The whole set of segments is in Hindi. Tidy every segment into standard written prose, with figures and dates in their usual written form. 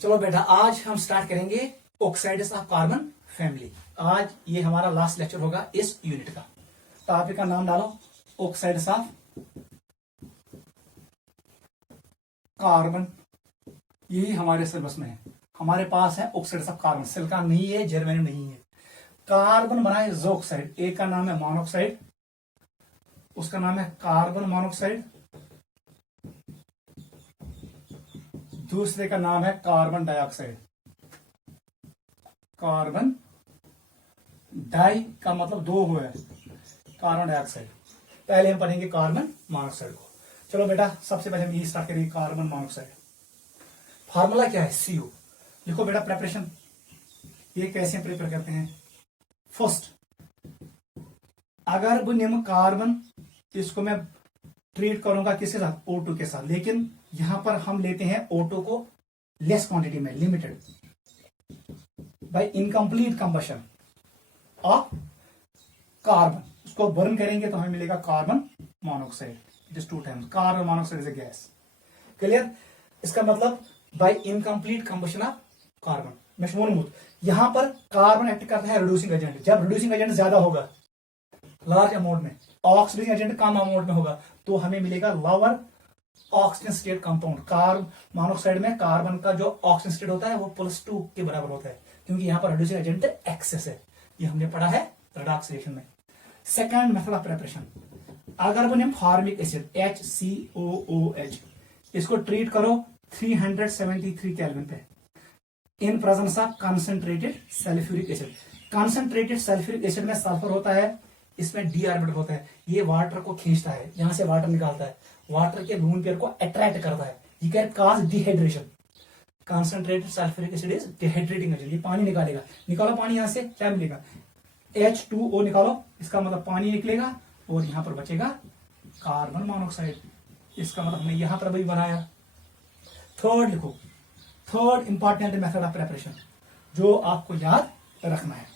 चलो बेटा, आज हम स्टार्ट करेंगे ऑक्साइड्स ऑफ कार्बन फैमिली। आज ये हमारा लास्ट लेक्चर होगा इस यूनिट का। टॉपिक का नाम डालो ऑक्साइड्स ऑफ कार्बन। यही हमारे सिलेबस में है। हमारे पास है ऑक्साइड्स ऑफ कार्बन, सिलिकॉन नहीं है, जर्मेनियम नहीं है। कार्बन बना है जो ऑक्साइड, एक का नाम है मोनोऑक्साइड, उसका नाम है कार्बन मोनोऑक्साइड, दूसरे का नाम है कार्बन डाइऑक्साइड। कार्बन डाई का मतलब दो हुआ है, कार्बन डाइऑक्साइड। पहले हम पढ़ेंगे कार्बन मोनोऑक्साइड को। चलो बेटा, सबसे पहले हम यही स्टार्ट करेंगे कार्बन मोनोऑक्साइड। फार्मूला क्या है? CO। देखो बेटा, प्रेपरेशन ये कैसे प्रिपेयर करते हैं। फर्स्ट, अगर वो निम्न कार्बन, इसको मैं ट्रीट करूंगा किसके साथ? O2 के साथ। लेकिन यहां पर हम लेते हैं O2 को लेस क्वांटिटी में, limited, by incomplete combustion of carbon. उसको बर्न करेंगे तो हमें मिलेगा carbon monoxide. It is 2 times. Carbon monoxide is a gas. Clear? इसका मतलब by incomplete combustion of carbon. मैं बोलूँ यहां पर कार्बन एक्ट करता है रिड्यूसिंग एजेंट। जब रिड्यूसिंग एजेंट ज्यादा होगा लार्ज अमाउंट में, ऑक्सीडेशन एजेंट कम अमाउंट में होगा, तो हमें मिलेगा lower oxygen state compound. Carbon monoxide में कार्बन का जो ऑक्सीजन स्टेट होता है वो +2 के बराबर होता है, क्योंकि यहां पर रिड्यूसिंग एजेंट एक्सेस है। ये हमने पढ़ा है थर्ड ऑक्सीडेशन में। सेकंड मेथड ऑफ प्रिपरेशन, अगर बने फॉर्मिक एसिड HCOOH, इसको ट्रीट करो 373 केल्विन पे in presence of concentrated sulphuric acid. Concentrated sulphuric acid में सल्फर होता है, इसमें डी ऑर्बिटल होता है। ये वाटर को खींचता है, यहां से वाटर निकालता है, वाटर के लून पेयर को अट्रैक्ट करता है। ये can cause dehydration. Concentrated sulphuric acid is dehydrating agent. ये पानी निकालेगा। निकालो पानी, यहां से क्या मिलेगा? H2O निकालो, इसका मतलब पानी निकलेगा और यहां पर बचेगा कार्बन मोनोऑक्साइड। इसका मतलब हमने यहां पर भी बनाया। थर्ड लिखो, third important method of preparation जो आपको याद रखना है।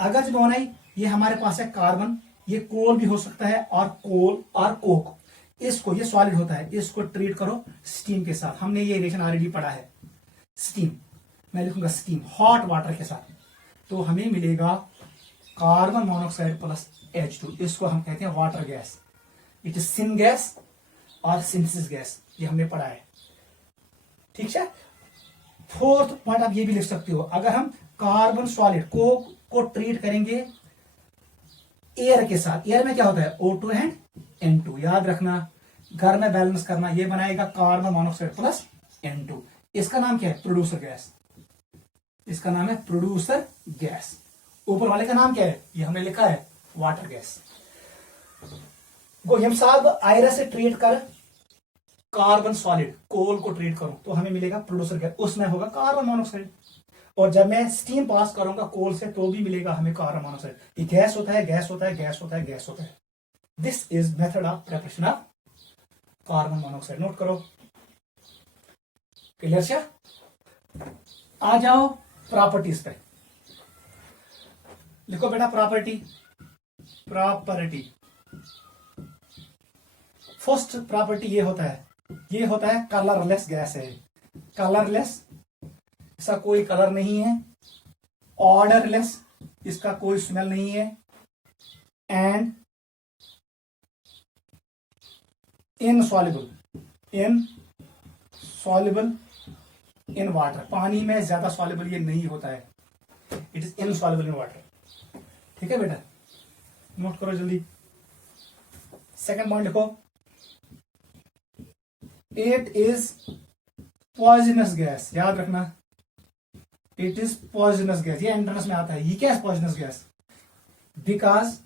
अगर जो बनाई, ये हमारे पास है कार्बन, ये कोल भी हो सकता है और कोल और कोक। इसको, ये सॉलिड होता है, इसको ट्रीट करो स्टीम के साथ। हमने ये रिएक्शन ऑलरेडी पढ़ा है। स्टीम, मैं लिखूंगा स्टीम, हॉट वाटर के साथ, तो हमें मिलेगा कार्बन मोनोऑक्साइड प्लस H2। इसको हम कहते हैं water gas. It is syn gas और सिंथेसिस गैस, ये हमने पढ़ा है। ठीक है। फोर्थ पॉइंट आप ये भी लिख सकते हो, अगर हम कार्बन सॉलिड को ट्रीट करेंगे एयर के साथ, एयर में क्या होता है? O2 and N2। याद रखना, घर में बैलेंस करना। ये बनाएगा कार्बन मोनोऑक्साइड प्लस N2। इसका नाम क्या है? Producer gas. इसका नाम है प्रोड्यूसर गैस। ऊपर वाले का नाम क्या है? ये हमने लिखा है वाटर गैस। हम साहब आयरन से ट्रीट कर कार्बन सॉलिड, कोल को ट्रीट करूं तो हमें मिलेगा प्रोड्यूसर गैस, उसमें होगा कार्बन मोनोऑक्साइड। और जब मैं स्टीम पास करूंगा कोल से तो भी मिलेगा हमें कार्बन मोनोऑक्साइड। ये गैस होता है, गैस होता है, गैस होता है, गैस होता है। This is method of preparation of carbon monoxide. Note करो। क्लियर क्या? आ जाओ प्रॉपर्टीज पे। लिखो बेटा प्रॉपर्टी। फर्स्ट प्रॉपर्टी ये होता है, ये होता है कलरलेस गैस है। कलरलेस, इसका कोई कलर नहीं है। ऑर्डरलेस, इसका कोई स्मेल नहीं है। And insoluble in water. पानी में ज्यादा सॉल्युबल ये नहीं होता है। It is insoluble in water. ठीक है बेटा, नोट करो जल्दी। सेकंड पॉइंट लिखो, इट इज पॉइजनस गैस। याद रखना, इट इज पॉइजनस गैस। ये एंट्रेंस में आता है। ये क्या है poisonous gas? Because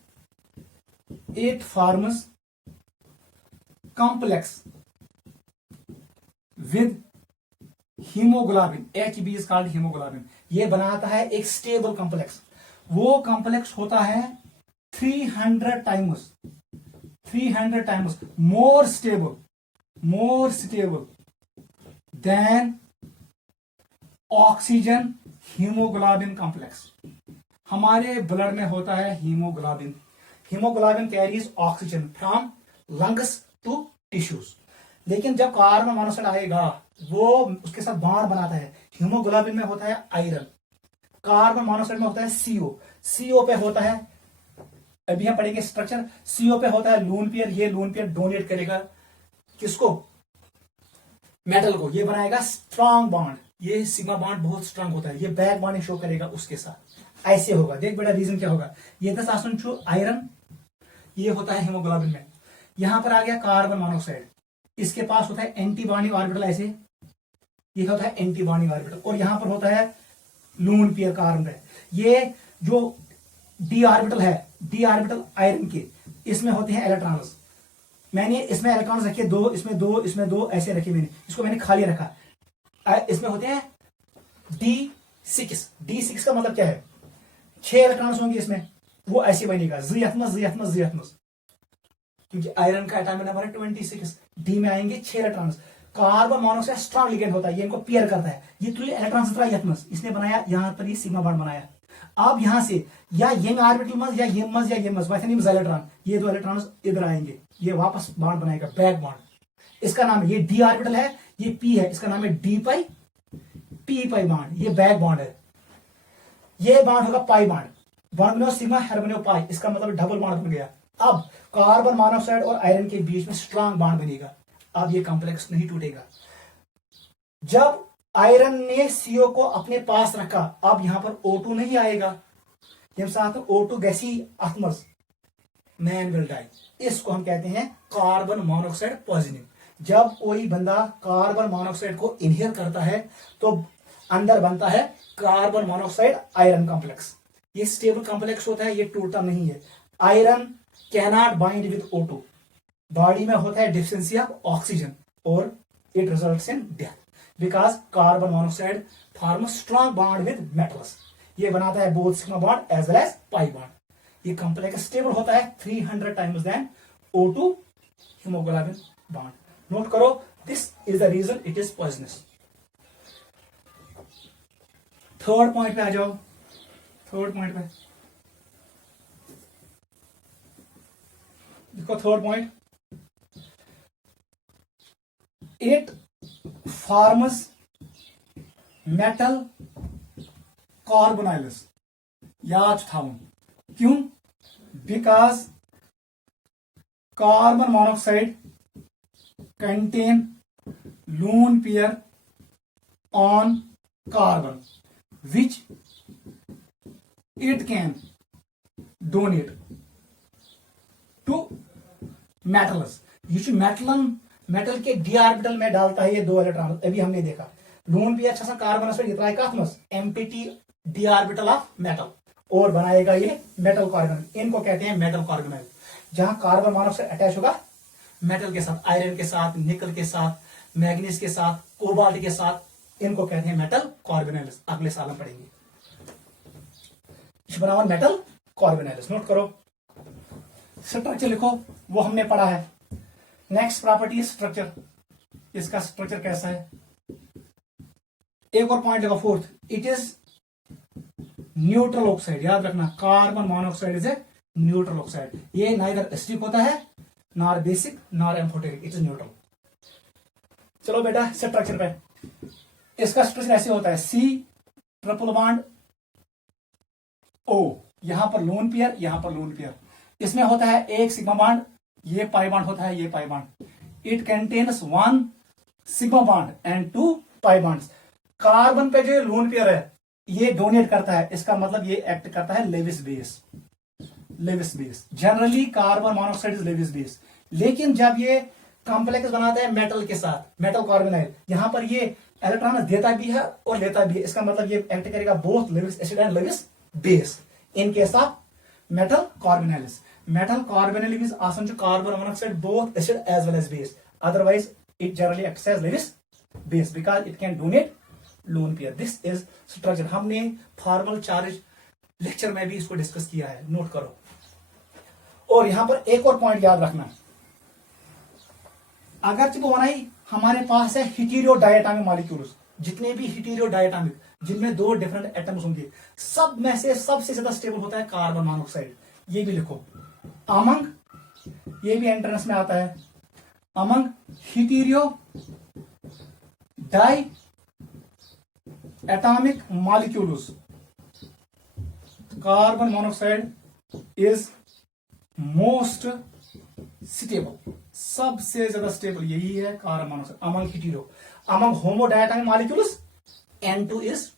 it forms complex with haemoglobin. HB is called haemoglobin. ये बनाता है एक स्टेबल कॉम्प्लेक्स। वो कॉम्प्लेक्स होता है 300 times more stable than oxygen haemoglobin complex. हमारे ब्लड में होता है haemoglobin. Haemoglobin carries oxygen from lungs to tissues. लेकिन जब कार्बन मोनोऑक्साइड आएगा वो उसके साथ बॉन्ड बनाता है। हीमोग्लोबिन में होता है आयरन, कार्बन मोनोऑक्साइड में होता है सीओ, सीओ पे होता है, अभी हम पढ़ेंगे स्ट्रक्चर, सीओ पे होता है लोन पेयर, ये लोन पेयर डोनेट करेगा किसको, मेटल को, ये बनाएगा स्ट्रांग बॉन्ड, ये सिग्मा बॉन्ड बहुत स्ट्रांग होता है, ये बैक बॉन्डिंग शो करेगा उसके साथ, ऐसे होगा। देख बेटा रीजन क्या होगा, ये दस आसन आयरन, ये होता है हीमोग्लोबिन में, यहां पर आ गया कार्बन मोनोऑक्साइड, इसके पास होता है एंटी बॉन्डिंग ऑर्बिटल ऐसे, ये होता है एंटी बॉन्डिंग ऑर्बिटल, और यहां पर होता है लोन पेयर कार्बन पे। ये जो डी ऑर्बिटल है, डी ऑर्बिटल आयरन के, इसमें होते हैं इलेक्ट्रॉन्स, मैंने इसमें इलेक्ट्रॉन्स रखे दो, इसमें दो, इसमें दो, ऐसे रखे मैंने, इसको मैंने खाली रखा, इसमें होते हैं D6, D6 का मतलब क्या है, 6 इलेक्ट्रॉन्स होंगे इसमें, वो ऐसे बनेगा Z, क्योंकि आयरन का एटॉमिक नंबर है 26, डी में आएंगे 6 electrons. Carbon monoxide strong ligand होता है, ये इनको पेयर करता है, ये तुल्य इलेक्ट्रॉन इसने बनाया, यहां पर ये सिग्मा बॉन्ड बनाया। अब यहां से या यंग ऑर्बिटल मस या ये मस या ये मस इलेक्ट्रॉन, ये दो इलेक्ट्रॉन इधर आएंगे, ये वापस बॉन्ड बनाएगा बैक बॉन्ड, इसका नाम है, ये डी ऑर्बिटल है, ये पी है, इसका नाम है डी पाई पी पाई बॉन्ड, ये बैक बॉन्ड है, ये बॉन्ड होगा पाई बॉन्ड, बॉन्ड बनो सिग्मा, हेर बनो पाई, इसका मतलब डबल बॉन्ड बन गया। अब कार्बन मोनोऑक्साइड और आयरन के बीच में स्ट्रांग बॉन्ड बनेगा, अब ये कॉम्प्लेक्स नहीं टूटेगा। जब आयरन ने सीओ को अपने पास रखा, अब यहां पर O2 नहीं आएगा, जब साथ O2 गैसी आत्मस, मैन विल डाई, इसको हम कहते हैं कार्बन मोनोऑक्साइड पॉइजनिंग। जब कोई बंदा कार्बन मोनोऑक्साइड को इनहेल करता है तो अंदर बनता है कार्बन मोनोऑक्साइड आयरन कॉम्प्लेक्स, ये स्टेबल कॉम्प्लेक्स होता है, ये टूटता नहीं है। Iron cannot bind with O2, body में होता है डिफिशिएंसी ऑफ ऑक्सीजन और it results in death because carbon monoxide form strong bond with metals, ये बनाता है both sigma bond as well as pi bond, ये कॉम्प्लेक्स स्टेबल होता है 300 times than O2 haemoglobin bond. Note करो, this is the reason it is poisonous. Third point पे आ जाओ, थर्ड पॉइंट पे देखो, third point, it forms metal carbonyls, याद थाउन, क्यों, because carbon monoxide contain lone pair on carbon which it can donate to metals। ये मेटल के डी ऑर्बिटल में डालता है ये दो इलेक्ट्रॉन, अभी हमने देखा लोन पेयर अच्छा कार्बन इतना कथमस empty d orbital of metal, और बनाएगा ये मेटल कार्बन, इनको कहते हैं मेटल कार्बोनाइल। जहां कार्बन मोनोऑक्साइड अटैच होगा मेटल के साथ, आयरन के साथ, निकल के साथ, मैग्नीज के साथ, कोबाल्ट के साथ, इनको कहते हैं मेटल कार्बोनाइल्स। अगले साल हम पढ़ेंगे मेटल कार्बोनाइल्स। नोट करो, स्ट्रक्चर लिखो, वो हमने पढ़ा है। नेक्स्ट प्रॉपर्टी स्ट्रक्चर, इसका स्ट्रक्चर कैसा है, एक और पॉइंट लिखो fourth, it is neutral oxide, याद रखना carbon monoxide is a neutral oxide, ये नाइदर एसिडिक होता है nor basic nor amphoteric, it is neutral. चलो बेटा स्ट्रक्चर पे, इसका स्ट्रक्चर ऐसे होता है, C ट्रिपल बॉन्ड O, यहां पर लोन पेयर, यहां पर लोन पेयर, इसमें होता है एक सिग्मा बॉन्ड, ये पाई बॉन्ड होता है, ये pi bond, it contains 1 sigma bond and 2 pi bonds. Carbon पे जो लोन पेयर है ये डोनेट करता है, इसका मतलब ये एक्ट करता है Lewis base, Lewis base. Generally carbon monoxide is Lewis base, लेकिन जब ये कॉम्प्लेक्स बनाता है मेटल के साथ, मेटल कार्बोनाइल, यहां पर ये इलेक्ट्रॉन देता भी है और लेता भी है, इसका मतलब ये एक्ट करेगा both Lewis acid and Lewis base in case of metal carbonyls. Metal carbonyl means आसन जो carbon monoxide both acid as well as base, otherwise it generally acts as Lewis base because it can donate lone pair. This is structure, हमने फॉर्मल चार्ज लेक्चर में भी इसको डिस्कस किया है, नोट करो। और यहां पर एक और पॉइंट याद रखना, अगर चिपो बनाई हमारे पास है हिटीरियो डायटोमिक मॉलिक्यूल्स, जितने भी हिटीरियो डायटोमिक जिनमें 2 डिफरेंट एटम्स होंगे, सब में से सबसे ज्यादा स्टेबल होता है कार्बन मोनोऑक्साइड, ये भी लिखो। अमंग, ये भी एंट्रेंस में आता है, among hetero diatomic molecules carbon monoxide is most stable, सबसे ज्यादा स्टेबल यही है carbon monoxide among hetero, among homodiatomic molecules N2 is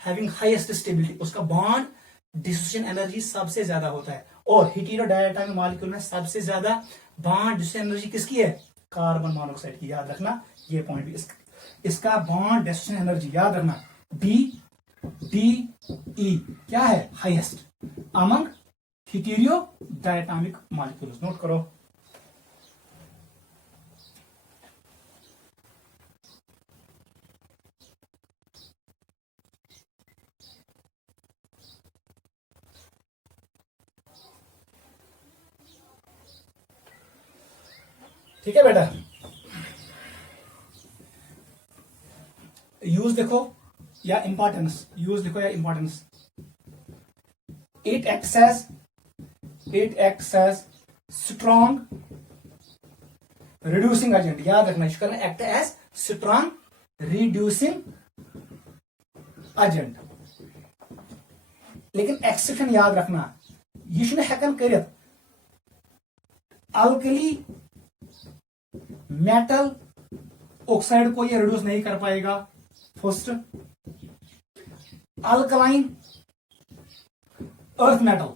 having highest stability, उसका बॉन्ड डिसोसिएशन एनर्जी सबसे ज्यादा होता है, और हेटेरोडायटोमिक मॉलिक्यूल में सबसे ज्यादा बॉन्ड डिसोसिएशन एनर्जी किसकी है, कार्बन मोनोऑक्साइड की। याद रखना ये पॉइंट भी, इसका बॉन्ड डिसोसिएशन एनर्जी याद रखना BDE क्या है, हाईएस्ट अमंग हेटेरोडायटोमिक मॉलिक्यूल्स। नोट करो। ठीक है बेटा, यूज देखो या इंपॉर्टेंस, यूज देखो या importance. It acts as strong reducing agent, याद रखना इसका act as strong reducing agent, लेकिन एक्सेप्शन याद रखना, यह हेकन कर अल्कली मेटल ऑक्साइड को ये रिड्यूस नहीं कर पाएगा। फर्स्ट, अल्कलाइन अर्थ मेटल,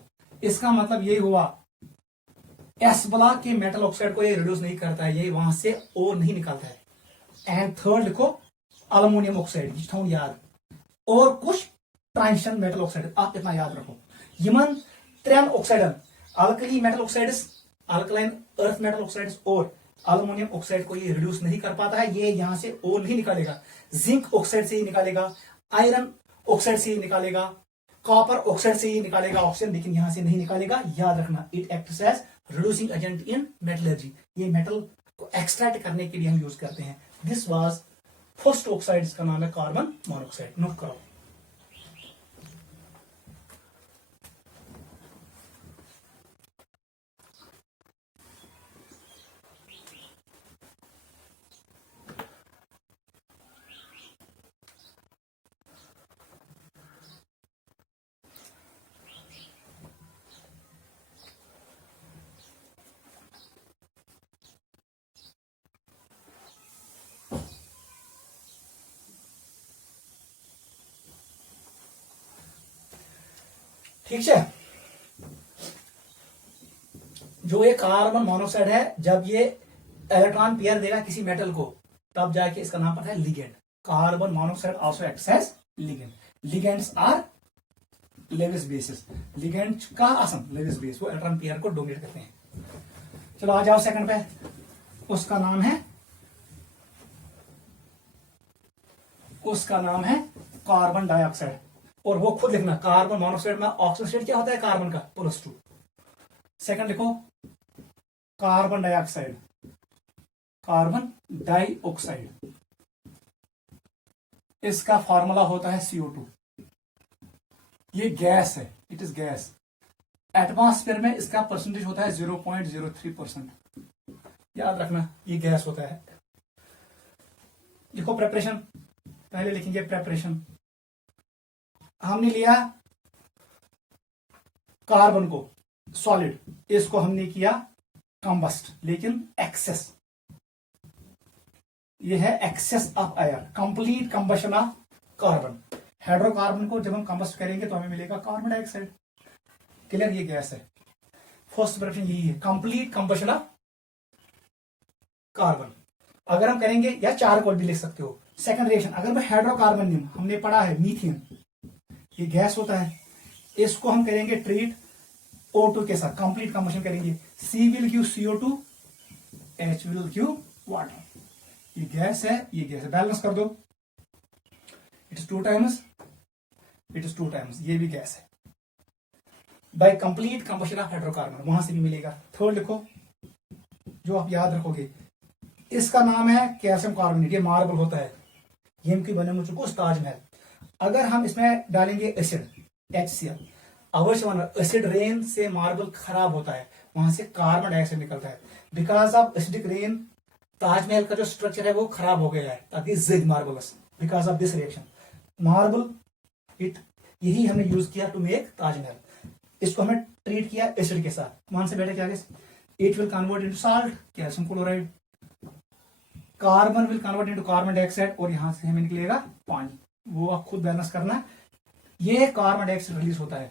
इसका मतलब ये हुआ एस ब्लॉक के मेटल ऑक्साइड को ये रिड्यूस नहीं करता है, ये वहां से ओ नहीं निकलता है। एंड थर्ड लिखो अल्युमिनियम ऑक्साइड, याद, और कुछ ट्रांजिशन मेटल ऑक्साइड, आप इतना याद रखो। यमन त्रेन ऑक्साइडन, alkali metal oxides, alkaline earth metal oxides और अल्युमिनियम ऑक्साइड को ये रिड्यूस नहीं कर पाता है, ये यहां से ओ नहीं निकालेगा। जिंक ऑक्साइड से ही निकालेगा, आयरन ऑक्साइड से ही निकालेगा, कॉपर ऑक्साइड से ही निकालेगा ऑक्सीजन, लेकिन यहां से नहीं निकालेगा। याद रखना, it acts as reducing agent in metallurgy, ये मेटल को एक्सट्रैक्ट करने के लिए हम यूज करते हैं। दिस वाज फर्स्ट ऑक्साइड, इसका नाम है कार्बन मोनोऑक्साइड। नोट करो। ठीक है, जो ये कार्बन मोनोऑक्साइड है, जब ये इलेक्ट्रॉन पेयर देगा किसी मेटल को, तब जाके इसका नाम पड़ता है ligand. Carbon monoxide also acts as ligand. Ligands are Lewis bases, ligand का आसन लेविस बेस, वो इलेक्ट्रॉन पेयर को डोमिनेट करते हैं। चलो आ जाओ सेकंड पे, उसका नाम है कार्बन डाइऑक्साइड, और वो खुद लिखना, कार्बन मोनोऑक्साइड में ऑक्सीजन क्या होता है कार्बन का, +2। सेकंड लिखो कार्बन डाइऑक्साइड, कार्बन डाइऑक्साइड, इसका फॉर्मूला होता है CO2। ये गैस है, इट इज गैस। एटमॉस्फेयर में इसका परसेंटेज होता है 0.03%। याद रखना ये गैस होता है। लिखो प्रेपरेशन, पहले लिखेंगे प्रेपरेशन। हमने लिया कार्बन को सॉलिड, इसको हमने किया कंबस्ट, लेकिन एक्सेस, ये है excess of air, complete combustion of carbon. Hydrocarbon को जब हम कंबस्ट करेंगे तो हमें मिलेगा कार्बन डाइऑक्साइड। क्लियर, ये गैस है। फर्स्ट प्रेपरेशन यही है, कंप्लीट कंबशन ऑफ कार्बन। अगर हम करेंगे, या चारकोल भी लिख सकते हो। सेकंड रिएक्शन, अगर मैं हाइड्रोकार्बन हमने पढ़ा है मीथेन, ये गैस होता है, इसको हम करेंगे ट्रीट O2 के साथ, कंप्लीट कंबशन करेंगे। C will give CO2, H will give water. ये गैस है, ये गैस है, बैलेंस कर दो। It is 2 times, it is 2 times, ये भी गैस है। By complete combustion of hydrocarbon, वहां से भी मिलेगा। थर्ड लिखो, जो आप याद रखोगे, इसका नाम है कैल्शियम कार्बोनेट, ये मार्बल होता है, ये की बने मुझको ताजमहल। अगर हम इसमें डालेंगे एसिड HCl, अवश्य एसिड रेन से मार्बल खराब होता है, वहां से कार्बन डाइऑक्साइड निकलता है। Because of acidic rain Taj Mahal का जो स्ट्रक्चर है वो खराब हो गया है ताकि जिग marbles because of this reaction marble it यही हमने यूज किया टू मेक ताजमहल। इसको हमने ट्रीट किया एसिड के साथ। मान से बेटा क्या it will convert into salt calcium chloride, carbon will convert into carbon dioxide और यहां से हमें निकलेगा पानी। वो आप खुद बैलेंस करना। ये कार्बन डाइऑक्साइड रिलीज होता है,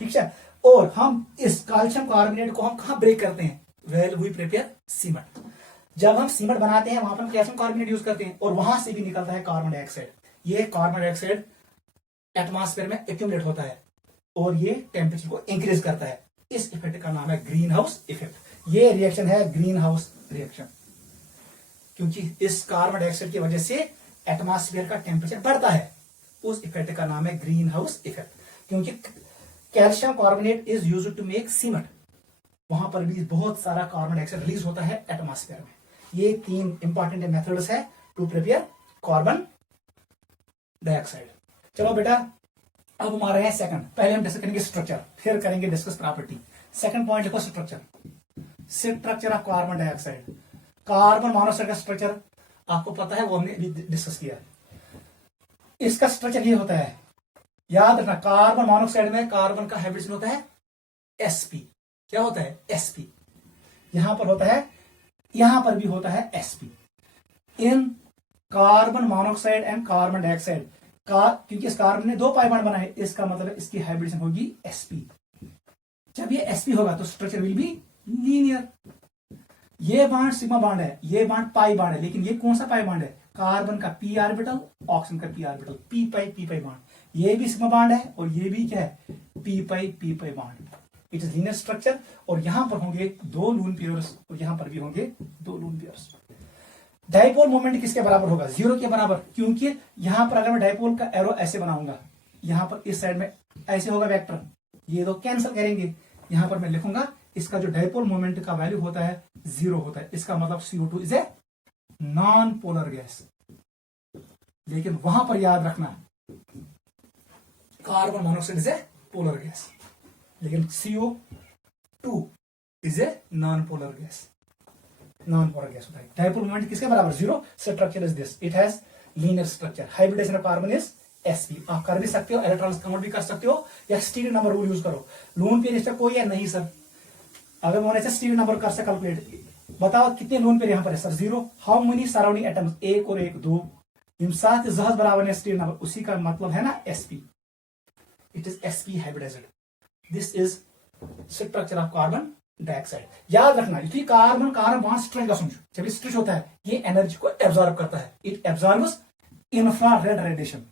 ठीक है। और हम इस कैल्शियम कार्बोनेट को हम कहां ब्रेक करते हैं? Well we prepare cement. जब हम सीमेंट बनाते हैं वहां पर हम कैल्शियम कार्बोनेट यूज करते हैं और वहां से भी निकलता है कार्बन डाइऑक्साइड। ये कार्बन डाइऑक्साइड एटमॉस्फेयर में एक्यूमुलेट होता है और ये टेम्परेचर को इंक्रीज करता है। इस इफेक्ट का नाम है ग्रीन हाउस इफेक्ट। ये रिएक्शन है ग्रीन हाउस रिएक्शन, क्योंकि इस कार्बन डाइऑक्साइड की वजह से एटमॉस्फेयर का टेम्परेचर बढ़ता है। उस इफेक्ट का नाम है ग्रीन हाउस इफेक्ट। क्योंकि calcium carbonate is used to make cement, वहां पर भी बहुत सारा कार्बन डाइऑक्साइड रिलीज होता है एटमॉस्फेयर में। ये 3 इंपॉर्टेंट मेथड्स है टू प्रिपेयर कार्बन डाइऑक्साइड। चलो बेटा अब हम आ रहे हैं सेकंड। पहले हम डिस्कस करेंगे स्ट्रक्चर, फिर करेंगे डिस्कस प्रॉपर्टी। सेकंड पॉइंट देखो structure. Structure of carbon dioxide, carbon monoxide का स्ट्रक्चर आपको पता है, वो हमने डिस्कस किया। इसका स्ट्रक्चर ये होता है, याद रखना, कार्बन मोनोऑक्साइड में कार्बन का हाइब्रिडेशन होता है sp। क्या होता है? sp। यहां पर होता है, यहां पर भी होता है sp। In carbon monoxide and carbon dioxide क्योंकि इस कार्बन ने 2 पाई बॉन्ड बनाए, इसका मतलब इसकी हाइब्रिडेशन होगी sp। जब ये sp होगा तो स्ट्रक्चर विल बी लीनियर। ये बॉन्ड सिग्मा बॉन्ड है, ये बॉन्ड पाई बॉन्ड है, लेकिन ये कौन सा पाई बॉन्ड है? कार्बन का p ऑर्बिटल, ऑक्सीजन का p ऑर्बिटल, p पाई बॉन्ड। ये भी सिग्मा बॉन्ड है और ये भी क्या है? p pi bond. It is linear structure. और यहां पर होंगे 2 लून पेयर्स और यहां पर भी होंगे 2 लून पेयर्स। डाइपोल मोमेंट किसके बराबर होगा? 0 के बराबर, क्योंकि यहां पर अगर मैं डाइपोल का एरो ऐसे बनाऊंगा, यहां पर इस साइड में ऐसे होगा वेक्टर, ये दो कैंसिल करेंगे। यहां पर मैं लिखूंगा इसका जो डाइपोल मोमेंट का वैल्यू होता है 0 होता है। इसका मतलब CO2 is a non polar gas. लेकिन वहां पर याद रखना carbon monoxide is a polar gas, लेकिन CO2 is a non polar gas. Non polar gas होता है। डाइपोल मोमेंट किसके बराबर? 0। Structure is this, it has linear structure. Hybridisation of carbon is sp। आप कर भी सकते हो, इलेक्ट्रॉन्स कन्वर्ट भी कर सकते हो, या स्टीरियो नंबर रूल यूज करो। लोन पेयर इसका कोई है नहीं सर। अगर मैंने स्टीरियो नंबर कर से कैलकुलेट, बताओ कितने लोन पेयर यहां पर है sir? 0। How many surrounding atoms? 1 और 1 2। इन साथ जहाज बराबर है स्टीरियो नंबर, उसी का मतलब है ना sp। It is sp hybridised. This is structure of carbon dioxide. याद रखना, कार्बन वहां स्ट्रेच का समझो, जब स्ट्रेच होता है ये एनर्जी को एब्जॉर्ब करता है। इट एब्जॉर्ब्स इंफ्रारेड रेडिएशन,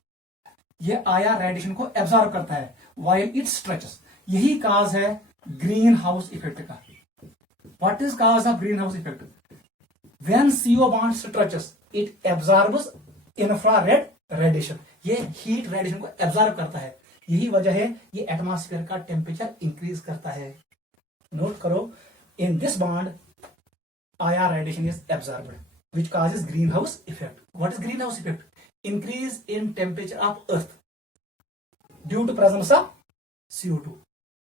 ये आया रेडिएशन को एब्जॉर्ब करता है व्हाइल इट स्ट्रेचेस। यही काज है ग्रीन हाउस इफेक्ट का। What is cause of green house effect? When CO bond stretches it absorbs infrared radiation, ये हीट रेडिएशन को एब्जॉर्ब करता है। यही वजह है ये एटमॉस्फेयर का टेम्परेचर इंक्रीज करता है। नोट करो, in this bond IR radiation is absorbed, which causes greenhouse effect. What is greenhouse effect? Increase in temperature of earth due to presence of CO2.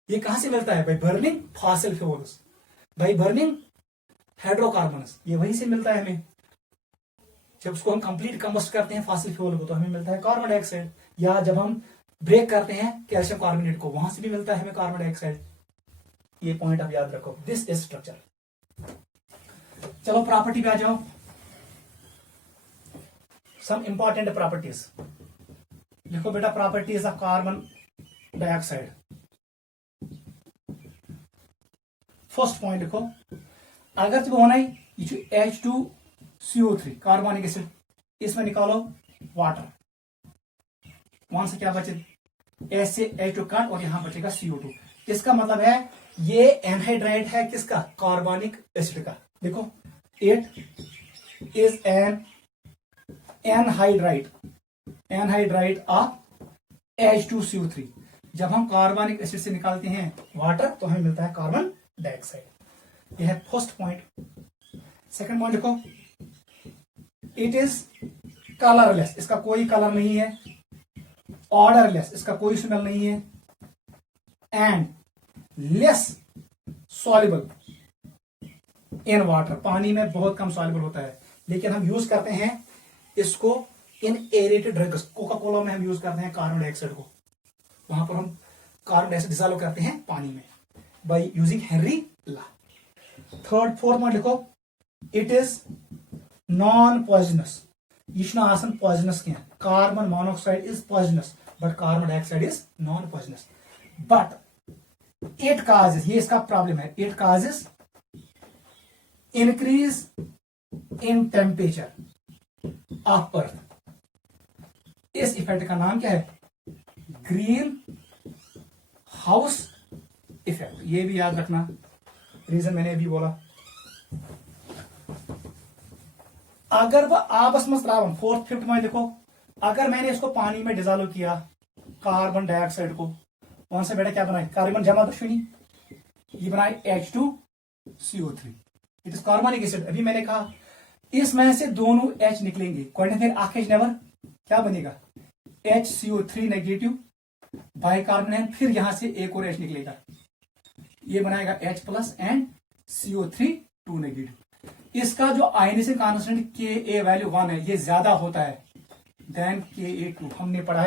ये कहां से मिलता है? by burning fossil fuels, by burning hydrocarbons। ये वहीं से मिलता है हमें। जब उसको हम कंप्लीट कंबस्ट करते हैं फॉसिल फ्यूल को, तो हमें मिलता है कार्बन डाइऑक्साइड। या जब हम ब्रेक करते हैं कैल्शियम कार्बोनेट को, वहां से भी मिलता है हमें कार्बन डाइऑक्साइड। ये पॉइंट आप याद रखो। This is structure. चलो प्रॉपर्टी पे आ जाओ। सम इंपॉर्टेंट प्रॉपर्टीज लिखो बेटा। Properties of carbon dioxide. First point लिखो, अगर तुम होना ही H2CO3 कार्बोनिक एसिड, इसमें निकालो वाटर, वहां से क्या बचे? ऐसे H2 कट और यहां बचेगा CO2। इसका मतलब है ये एनहाइड्राइड है किसका? कार्बोनिक एसिड का। देखो it is an anhydride of H2CO3। जब हम कार्बोनिक एसिड से निकालते हैं वाटर तो हमें मिलता है कार्बन डाइऑक्साइड। यह है फर्स्ट पॉइंट। सेकंड पॉइंट देखो, इट इज कलरलेस, इसका कोई कलर नहीं है। ऑर्डरलेस, इसका कोई स्मेल नहीं है। And less soluble, in water, पानी में बहुत कम सॉल्युबल होता है, लेकिन हम यूज करते हैं इसको इन एरेटेड ड्रग्स। कोका कोला में हम यूज करते हैं कार्बन डाइऑक्साइड को, वहां पर हम कार्बन डाइऑक्साइड डिसॉल्व करते हैं पानी में by using Henry law. Fourth point लिखो, इट इज नॉन पॉइजनस। यह पॉइजनस क्या, carbon monoxide is poisonous but carbon dioxide is non poisonous, but it causes, ये इसका प्रॉब्लम है, it causes increase in temperature of earth. इस इफेक्ट का नाम क्या है, ग्रीन हाउस इफेक्ट। ये भी याद रखना, रीजन मैंने अभी बोला। अगर वह आपस में त्रावन, फोर्थ फिफ्थ में देखो, अगर मैंने इसको पानी में डिजॉल्व किया कार्बन डाइऑक्साइड को, कौन सा बेटा क्या बनाए, कार्बन जमा दुश्मनी, ये बनाए H2CO3, इट इज कार्बनिक एसिड। अभी मैंने कहा इसमें से दोनों H निकलेंगे, H नेवर, क्या बनेगा HCO3 नेगेटिव बाइकार्बोनेट, फिर यहां से एक और H निकलेगा, ये बनाएगा H+ एंड CO3 2 नेगेटिव। इसका जो आयनिजेशन कांस्टेंट Ka वैल्यू 1 है, ये ज्यादा होता है देन Ka2। हमने पढ़ा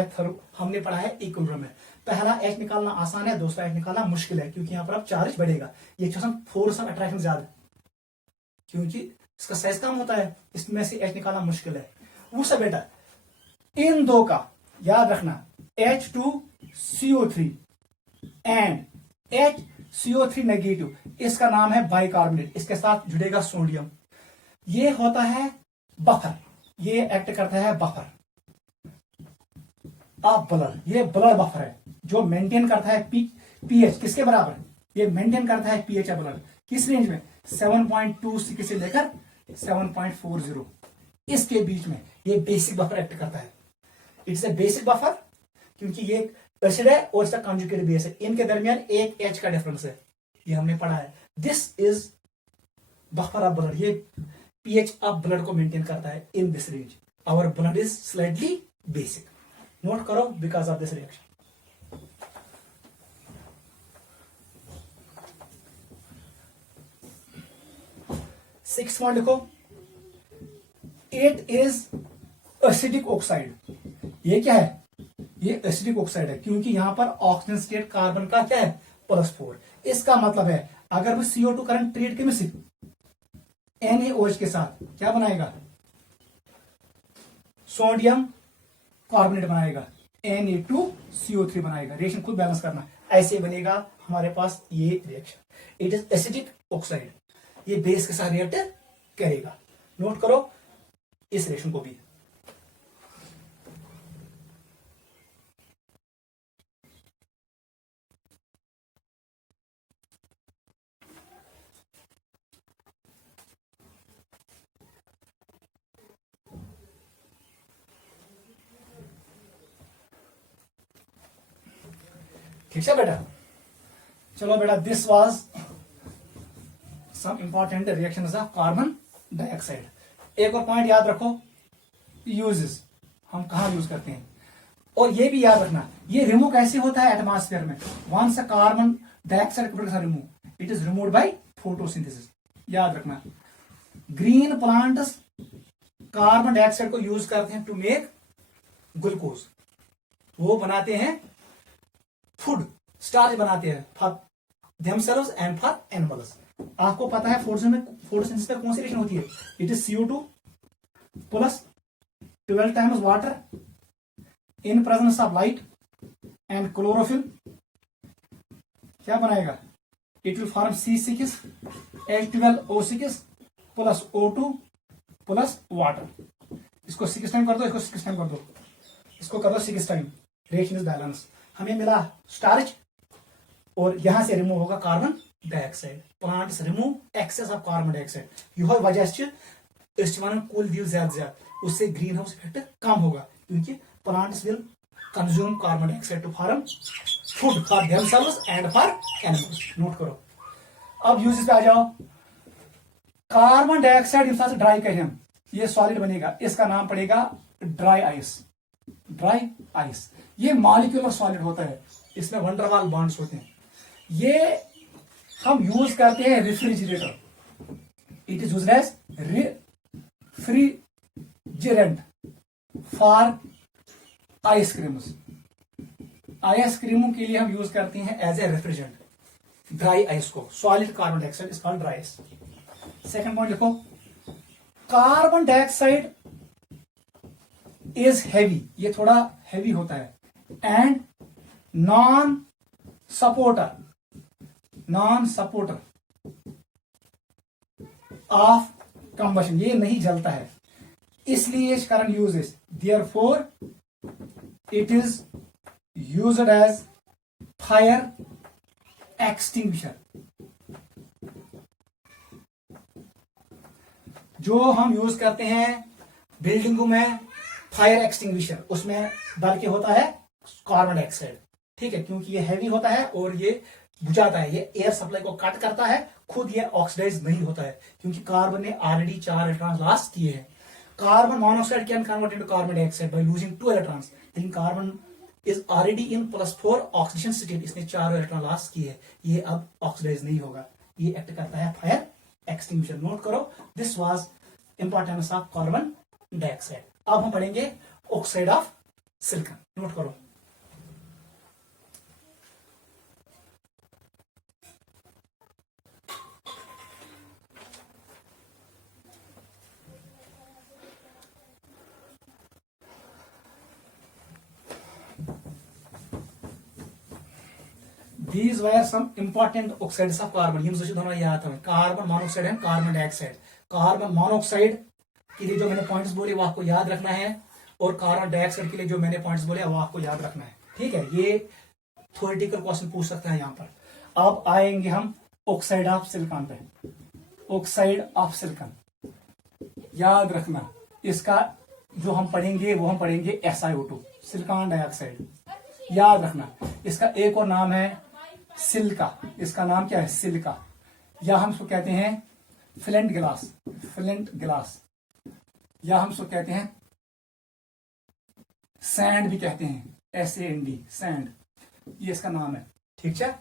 है इक्विलिब्रियम में। पहला H निकालना आसान है, दूसरा H निकालना मुश्किल है, क्योंकि यहां पर अब चार्ज बढ़ेगा। ये फोर्स ऑफ अट्रैक्शन ज्यादा, क्योंकि इसका साइज कम होता है, इसमें से H निकालना मुश्किल है। वो सब बेटा इन दो का याद रखना, H2CO3 एंड HCO3 नेगेटिव, इसका नाम है बाइकार्बोनेट, इसके साथ जुड़ेगा सोडियम। ये होता है बफर, ये एक्ट करता है बफर ऑफ ब्लड। ये ब्लड बफर है जो मेंटेन करता है पीएच किसके बराबर, ये मेंटेन करता है पीएच ऑफ ब्लड किस रेंज में, 7.26 से लेकर 7.40, इसके बीच में ये बेसिक बफर एक्ट करता है। इट्स ए बेसिक बफर, क्योंकि ये एसिड है और इसका कंजुगेट बेस है, इनके दरमियान एक H का डिफरेंस है, ये हमने पढ़ा है। This is buffer of blood, ये पीएच ऑफ ब्लड को मेंटेन करता है in this range. Our blood is slightly basic, note करो because of this reaction. Six point लिखो, इट इज एसिडिक ऑक्साइड। ये क्या है, ये एसिडिक ऑक्साइड है, क्योंकि यहां पर ऑक्सीजन स्टेट कार्बन का क्या है +4। इसका मतलब है अगर वो CO2 current treat chemistry NaOH के साथ क्या बनाएगा, सोडियम कार्बोनेट बनाएगा, Na2CO3 बनाएगा। रिएक्शन खुद बैलेंस करना, ऐसे बनेगा हमारे पास ये reaction. It is acidic oxide, ये बेस के साथ रिएक्ट करेगा। नोट करो इस रिएक्शन को भी। ठीक है बेटा, चलो बेटा, this was some important reactions of carbon dioxide. एक और पॉइंट याद रखो, यूजेस, हम कहां यूज करते हैं, और ये भी याद रखना ये रिमूव कैसे होता है एटमॉस्फेयर में। Once carbon dioxide remove, it is removed by photosynthesis. याद रखना, ग्रीन प्लांट्स कार्बन डाइऑक्साइड को यूज करते हैं टू मेक ग्लूकोज, वो बनाते हैं फूड, स्टार्च बनाते हैं for themselves and for animals. आपको पता है फोटोसिंथेसिस में कौन सी रिएक्शन होती है, it is CO2 plus 12 times water in presence of light and chlorophyll, क्या बनाएगा, it will form C6H12O6 plus O2 plus water. इसको 6 टाइम कर दो, इसको 6 टाइम कर दो, इसको कर दो 6 टाइम, रिएक्शन इज बैलेंस। हमें मिला स्टार्च और यहां से रिमूव होगा carbon dioxide. Plants remove excess of carbon dioxide, यह वजह वन कुल दिल ज्यादा, उससे ग्रीन हाउस इफेक्ट कम होगा, क्योंकि plants will consume carbon dioxide to form food for themselves and for animals. Note करो। अब यूजेस पे आ जाओ। कार्बन डाइऑक्साइड इंसान से ड्राई करें हम, ये सॉलिड बनेगा, इसका नाम पड़ेगा ड्राई आइस। ड्राई आइस ये मॉलिक्यूलर सॉलिड होता है, इसमें वंडरवाल बॉन्ड्स होते हैं। ये हम यूज करते हैं refrigerator, It is used as refrigerant for ice creams. आइसक्रीमों के लिए हम यूज करते हैं as a refrigerant dry ice को। Solid carbon dioxide is called dry ice. Second point लिखो, कार्बन डाइऑक्साइड इज हैवी, ये थोड़ा हैवी होता है, and non supporter of combustion, ये नहीं जलता है, इसलिए इस कारण use is, therefore it is used as fire extinguisher. जो हम यूज करते हैं बिल्डिंगों में फायर एक्सटिंग्विशर, उसमें डाल के होता है कार्बन डाइऑक्साइड, ठीक है, क्योंकि ये हैवी होता है और ये बुझाता है, ये एयर सप्लाई को कट करता है, खुद ये ऑक्सीडाइज नहीं होता है क्योंकि कार्बन ने ऑलरेडी 4 इलेक्ट्रॉन्स लॉस्ट किए हैं। Carbon monoxide can convert into carbon dioxide by losing 2 electrons, लेकिन carbon is already in +4 oxygen state, इसने 4 इलेक्ट्रॉन लॉस्ट किए हैं, ये अब ऑक्सीडाइज नहीं होगा, ये एक्ट करता है फायर एक्सटिंग्विशर। नोट करो, this was importance of carbon dioxide. अब हम पढ़ेंगे ऑक्साइड ऑफ सिलिकॉन। नोट करो, These were some important oxides of carbon। यम दोनों याद था, carbon monoxide and carbon dioxide. Carbon monoxide के लिए जो मैंने पॉइंट्स बोले वो आपको याद रखना है, और कार्बन डाइऑक्साइड के लिए जो मैंने पॉइंट्स बोले वो आपको याद रखना है, ठीक है। ये थ्योरेटिकल क्वेश्चन पूछ सकता है यहाँ पर। अब आएंगे हम ऑक्साइड ऑफ सिलिकॉन पे। ऑक्साइड ऑफ सिलिकॉन याद रखना, इसका जो हम पढ़ेंगे वो हम पढ़ेंगे SiO2, सिलिकॉन डाइऑक्साइड। याद रखना, इसका एक और नाम है सिलिका। इसका नाम क्या है? सिलिका, या हम इसको कहते हैं फ्लिंट ग्लास, या हम इसको कहते हैं सैंड भी कहते हैं, SAND, सैंड, ये इसका नाम है, ठीक है।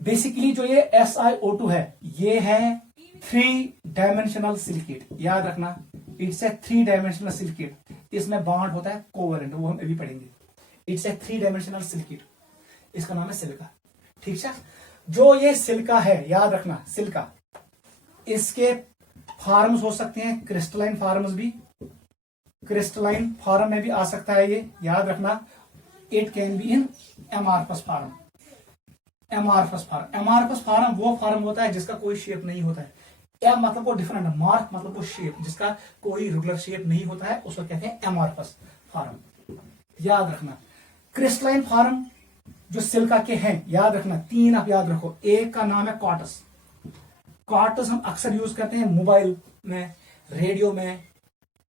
बेसिकली जो ये SiO2 है, ये है 3 डायमेंशनल सिलिकेट। याद रखना, इट्स ए 3 डायमेंशनल सिलिकेट। इसमें बॉन्ड होता है कोवेलेंट, वो हम अभी पढ़ेंगे। इट्स ए 3 डायमेंशनल सिलिकेट, इसका नाम है सिलिका, ठीक है। जो ये सिलिका है, याद रखना, सिलिका, इसके फॉर्म्स हो सकते हैं, क्रिस्टलाइन फॉर्म्स भी, क्रिस्टलाइन फॉर्म में भी आ सकता है ये, याद रखना। It can be in amorphous form. Amorphous form वो फॉर्म होता है जिसका कोई शेप नहीं होता है। एम मतलब वो डिफरेंट, मार्क मतलब वो शेप, जिसका कोई रेगुलर शेप नहीं होता है, उसको कहते हैं एमॉर्फस फॉर्म। याद रखना, क्रिस्टलाइन फॉर्म जो सिलिका के हैं, याद रखना, 3 आप याद रखो। एक का नाम है क्वार्टज। क्वार्टज हम अक्सर यूज करते हैं मोबाइल में, रेडियो में,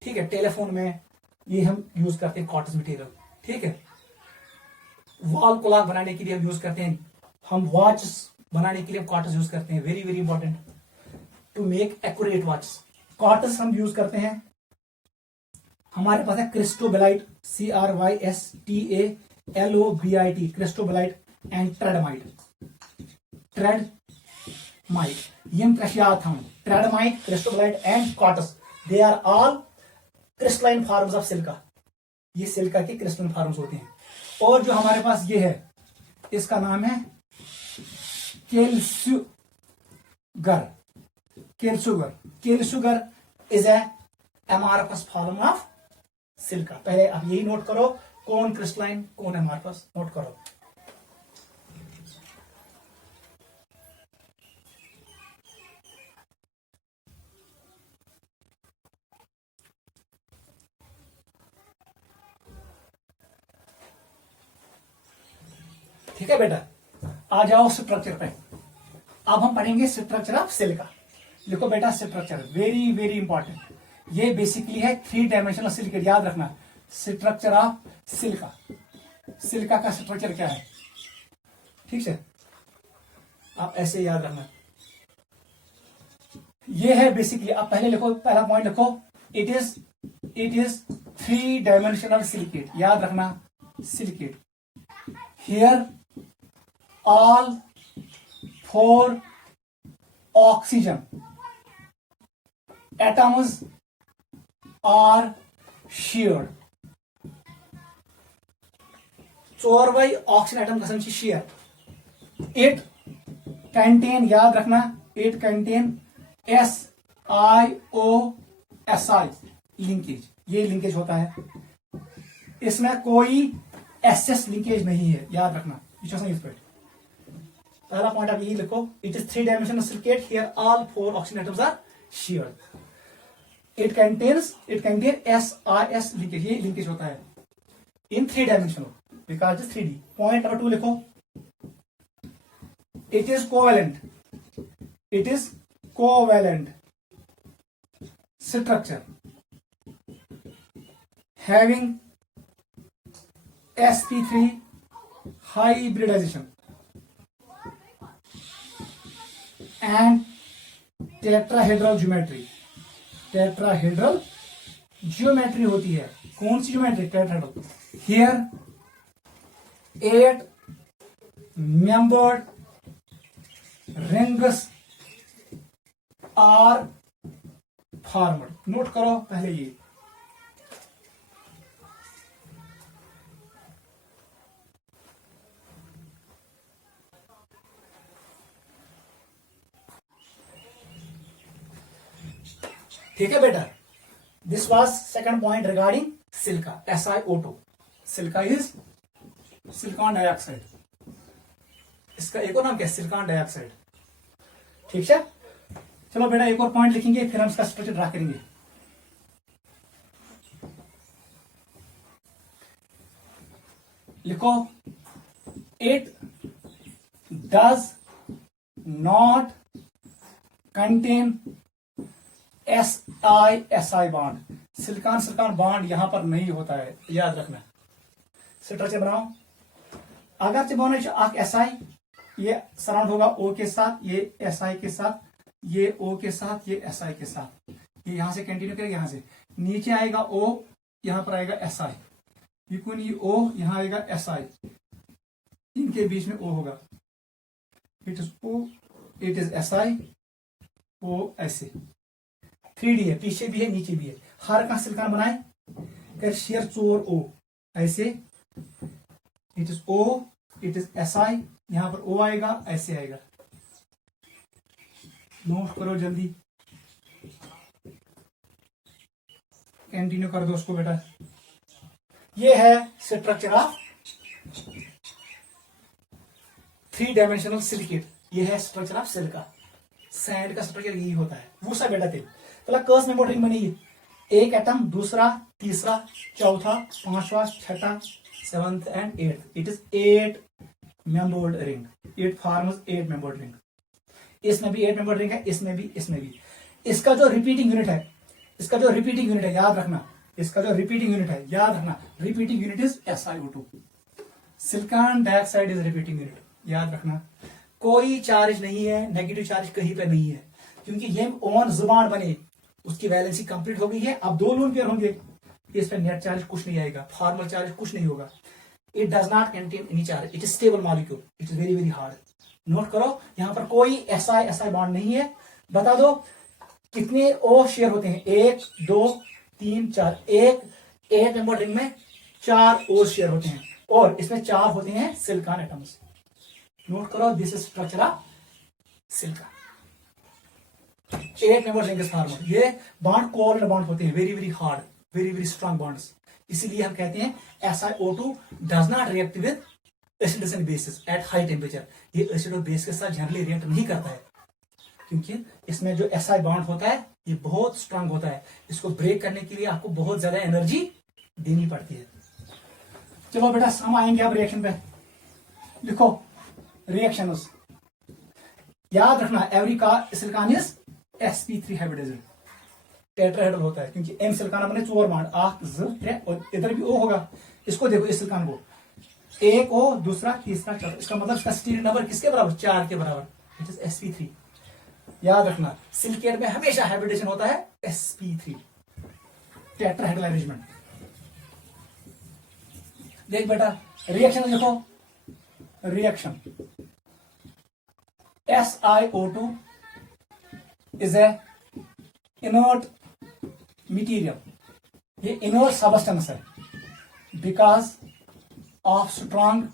ठीक है, टेलीफोन में, ये हम यूज करते हैं क्वार्टज मटेरियल, ठीक है। वॉल क्लॉक बनाने के लिए हम यूज करते हैं, हम वॉच बनाने के लिए क्वार्टज यूज करते हैं, very very important to make accurate watch. Quartz हम यूज करते हैं। हमारे पास है क्रिस्टोबेलाइट, CRYSTALOBIT, क्रिस्टोबेलाइट एंड ट्रेडमाइट। यम याद था, tridymite, cristobalite and quartz, they are all crystalline forms of silica. ये सिलिका के क्रिस्टलाइन फॉर्म्स होते हैं। और जो हमारे पास ये है, इसका नाम है kieselguhr is a amorphous form of silica. पहले आप यही नोट करो, कौन क्रिस्टलाइन कौन एमॉर्फस, नोट करो। ठीक है बेटा, आ जाओ स्ट्रक्चर पे। अब हम पढ़ेंगे स्ट्रक्चर ऑफ सिलिका। लिखो बेटा, स्ट्रक्चर वेरी वेरी इंपॉर्टेंट। ये बेसिकली है 3 डायमेंशनल सिलिकेट। याद रखना, स्ट्रक्चर ऑफ सिलिका, सिलिका का स्ट्रक्चर क्या है, ठीक है, आप ऐसे याद रखना। ये है बेसिकली, आप पहले लिखो, पहला पॉइंट लिखो, इट इज 3 डायमेंशनल सिलिकेट। याद रखना, silicate. Here all 4 oxygen atoms are shared. 4 oxygen atom गसन शेयर. It contain, याद रखना, it contain SiO(Si) लिंकेज. ये लिंकेज होता है, इसमें कोई SS लिंकेज नहीं है, याद रखना. इस पर पहला पॉइंट आप यही लिखो. It is 3-dimensional silicate. Here all 4 oxygen atoms are shared. It contains SiS linkage. ये लिंकेज होता है in 3-dimensional because it's 3D. Point number 2 लिखो. It is covalent. It is covalent structure having sp3 hybridization and tetrahedral geometry. Tetrahedral geometry होती है. कौन सी geometry? Tetrahedral. Here 8 membered rings are formed. Note करो पहले ये. ठीक है बेटा. This was second point regarding silica. SiO2. Silica is silicon dioxide. इसका एक और नाम क्या है? Silicon dioxide. ठीक है. चलो बेटा एक और पॉइंट लिखेंगे, फिर हम इसका स्ट्रक्चर ड्रा करेंगे. लिखो. It does not contain SiSi bond. Silicon silicon bond यहां पर नहीं होता है, याद रखना. स्ट्रक्चर बनाओ. अगर बनो SI, ये सराउंड होगा O के साथ, ये SI के साथ, ये O के साथ, ये SI के साथ. ये यहां से कंटिन्यू करेगा, यहां से नीचे आएगा O, यहां पर आएगा SI. ये O, यहां आएगा SI, इनके बीच में O होगा. It is O, it is SI, O ऐसे 3D है, पीछे भी है नीचे भी है. हर का सिलिकॉन बनाए कर शेयर 4 O ऐसे. It is O, it is SI, यहां पर O आएगा, ऐसे आएगा. नोट करो जल्दी, कंटिन्यू कर दो उसको बेटा. ये है स्ट्रक्चर ऑफ 3-dimensional सिलिकेट. ये है स्ट्रक्चर ऑफ सिलिका. सैंड का स्ट्रक्चर यही होता है. वूसा बेटा तेल पहला कर्स मेंबर रिंग बनी. एक एटम, दूसरा, तीसरा, चौथा, पांचवा, छठा, 7th and 8th. It is 8 membered ring. It forms 8 membered ring. इसमें भी 8 membered ring है, इसमें भी, इसमें भी. इसका जो रिपीटिंग यूनिट है, याद रखना. इसका जो रिपीटिंग यूनिट है, याद रखना. Repeating unit is SiO2. Silicon dioxide is repeating unit, याद रखना. कोई चार्ज नहीं है, नेगेटिव चार्ज कहीं पे नहीं है, क्योंकि ये ओन जुबान बने, उसकी वैलेंसी कंप्लीट हो गई है. अब 2 लोन पेयर होंगे, इस पर नेट चार्ज कुछ नहीं आएगा, फॉर्मल चार्ज कुछ नहीं होगा. It does not contain any charge. It is stable molecule. It is very very hard. Note करो, यहां पर कोई SiSi बॉन्ड नहीं है. बता दो कितने O शेयर होते हैं? 1 2 3 4. एक 8 मेंबर रिंग में 4 O शेयर होते हैं, और इसमें 4 होते हैं सिलिकॉन एटम्स. नोट करो, this is structure of silica. 8 member ring form. ये बॉन्ड कोवलेंट बॉन्ड होते हैं, very very hard, very very strong bonds. इसीलिए हम कहते हैं SiO2 does not react with acids and basis eight high temperature. ये एसिड और बेस के साथ जनरली रिएक्ट नहीं करता है, क्योंकि इसमें जो SI बॉन्ड होता है ये बहुत स्ट्रांग होता है. इसको ब्रेक करने के लिए आपको बहुत ज्यादा एनर्जी देनी पड़ती है. चलो बेटा हम आएंगे अब रिएक्शन पे. लिखो रिएक्शन. याद रखना, एवरी का silicon is sp3 hybridised. Tetrahedral होता है, क्योंकि M सिलिकॉन बने 4 बॉन्ड, 8 3 और इधर भी O होगा. इसको देखो, इस सिलिकॉन को, एक O, दूसरा, तीसरा, चौथा. इसका मतलब इसका स्टीरिक नंबर किसके बराबर? 4 के बराबर. It is sp3. याद रखना, सिलिकेट में हमेशा हाइब्रिडेशन होता है sp3, टेट्राहेड्रल अरेंजमेंट. देख बेटा रिएक्शन देखो. Reaction SiO2 is a inert material, ये इनर्ट सबस्टेंस है because of strong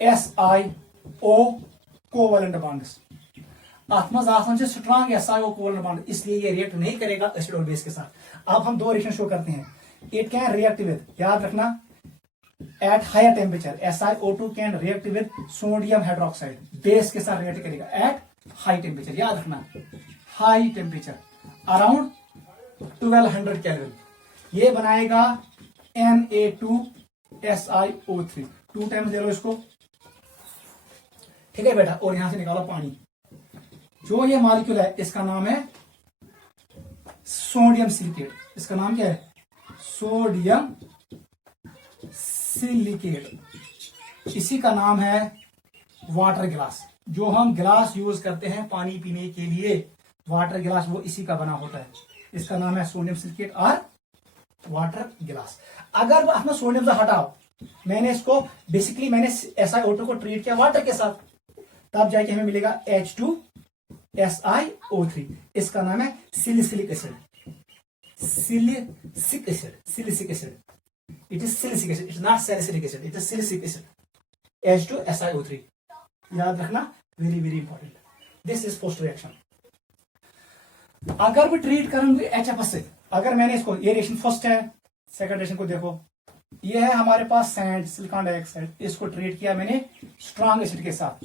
SiO covalent bonds. अतमज आसान स्ट्रॉन्ग SiO कोवलेंट बॉन्ड, इसलिए ये रिएक्ट नहीं करेगा एसिड और बेस के साथ। अब हम दो रिएक्शन शो करते हैं। इट कैन रिएक्ट विद, याद रखना, at higher temperature SiO2 can react with sodium hydroxide, base के साथ रिएक्ट करेगा एट हाई टेम्परेचर। याद रखना हाई टेम्परेचर अराउंड 1200 केल्विन। ये बनाएगा Na2SiO3, 2 टाइम्स ले लो इसको, ठीक है बेटा। और यहां से निकालो पानी। जो ये मॉलिक्यूल है इसका नाम है सोडियम सिलिकेट। इसका नाम क्या है? Sodium silicate. इसी का नाम है वाटर गिलास। जो हम गिलास यूज करते हैं पानी पीने के लिए, वाटर गिलास, वो इसी का बना होता है। इसका नाम है सोडियम सिलिकेट और वाटर गिलास। अगर अपना सोडियम से हटाओ, मैंने इसको बेसिकली मैंने SiO2 को ट्रीट किया वाटर के साथ, तब जाके हमें मिलेगा H2SiO3। इसका नाम है salicylic acid. Silicic acid, silicic acid, it is silicic acid, it is not salicylic acid, it is silicic acid, H2SiO3। याद रखना, very very important. This is post reaction. अगर मैं ट्रीट करूंगी HFS से, अगर मैंने इसको, ये रिएक्शन फर्स्ट है, सेकंड रिएक्शन को देखो, ये है हमारे पास सैंड, सिलिकॉन डाइऑक्साइड, इसको ट्रीट किया मैंने स्ट्रॉन्ग एसिड के साथ,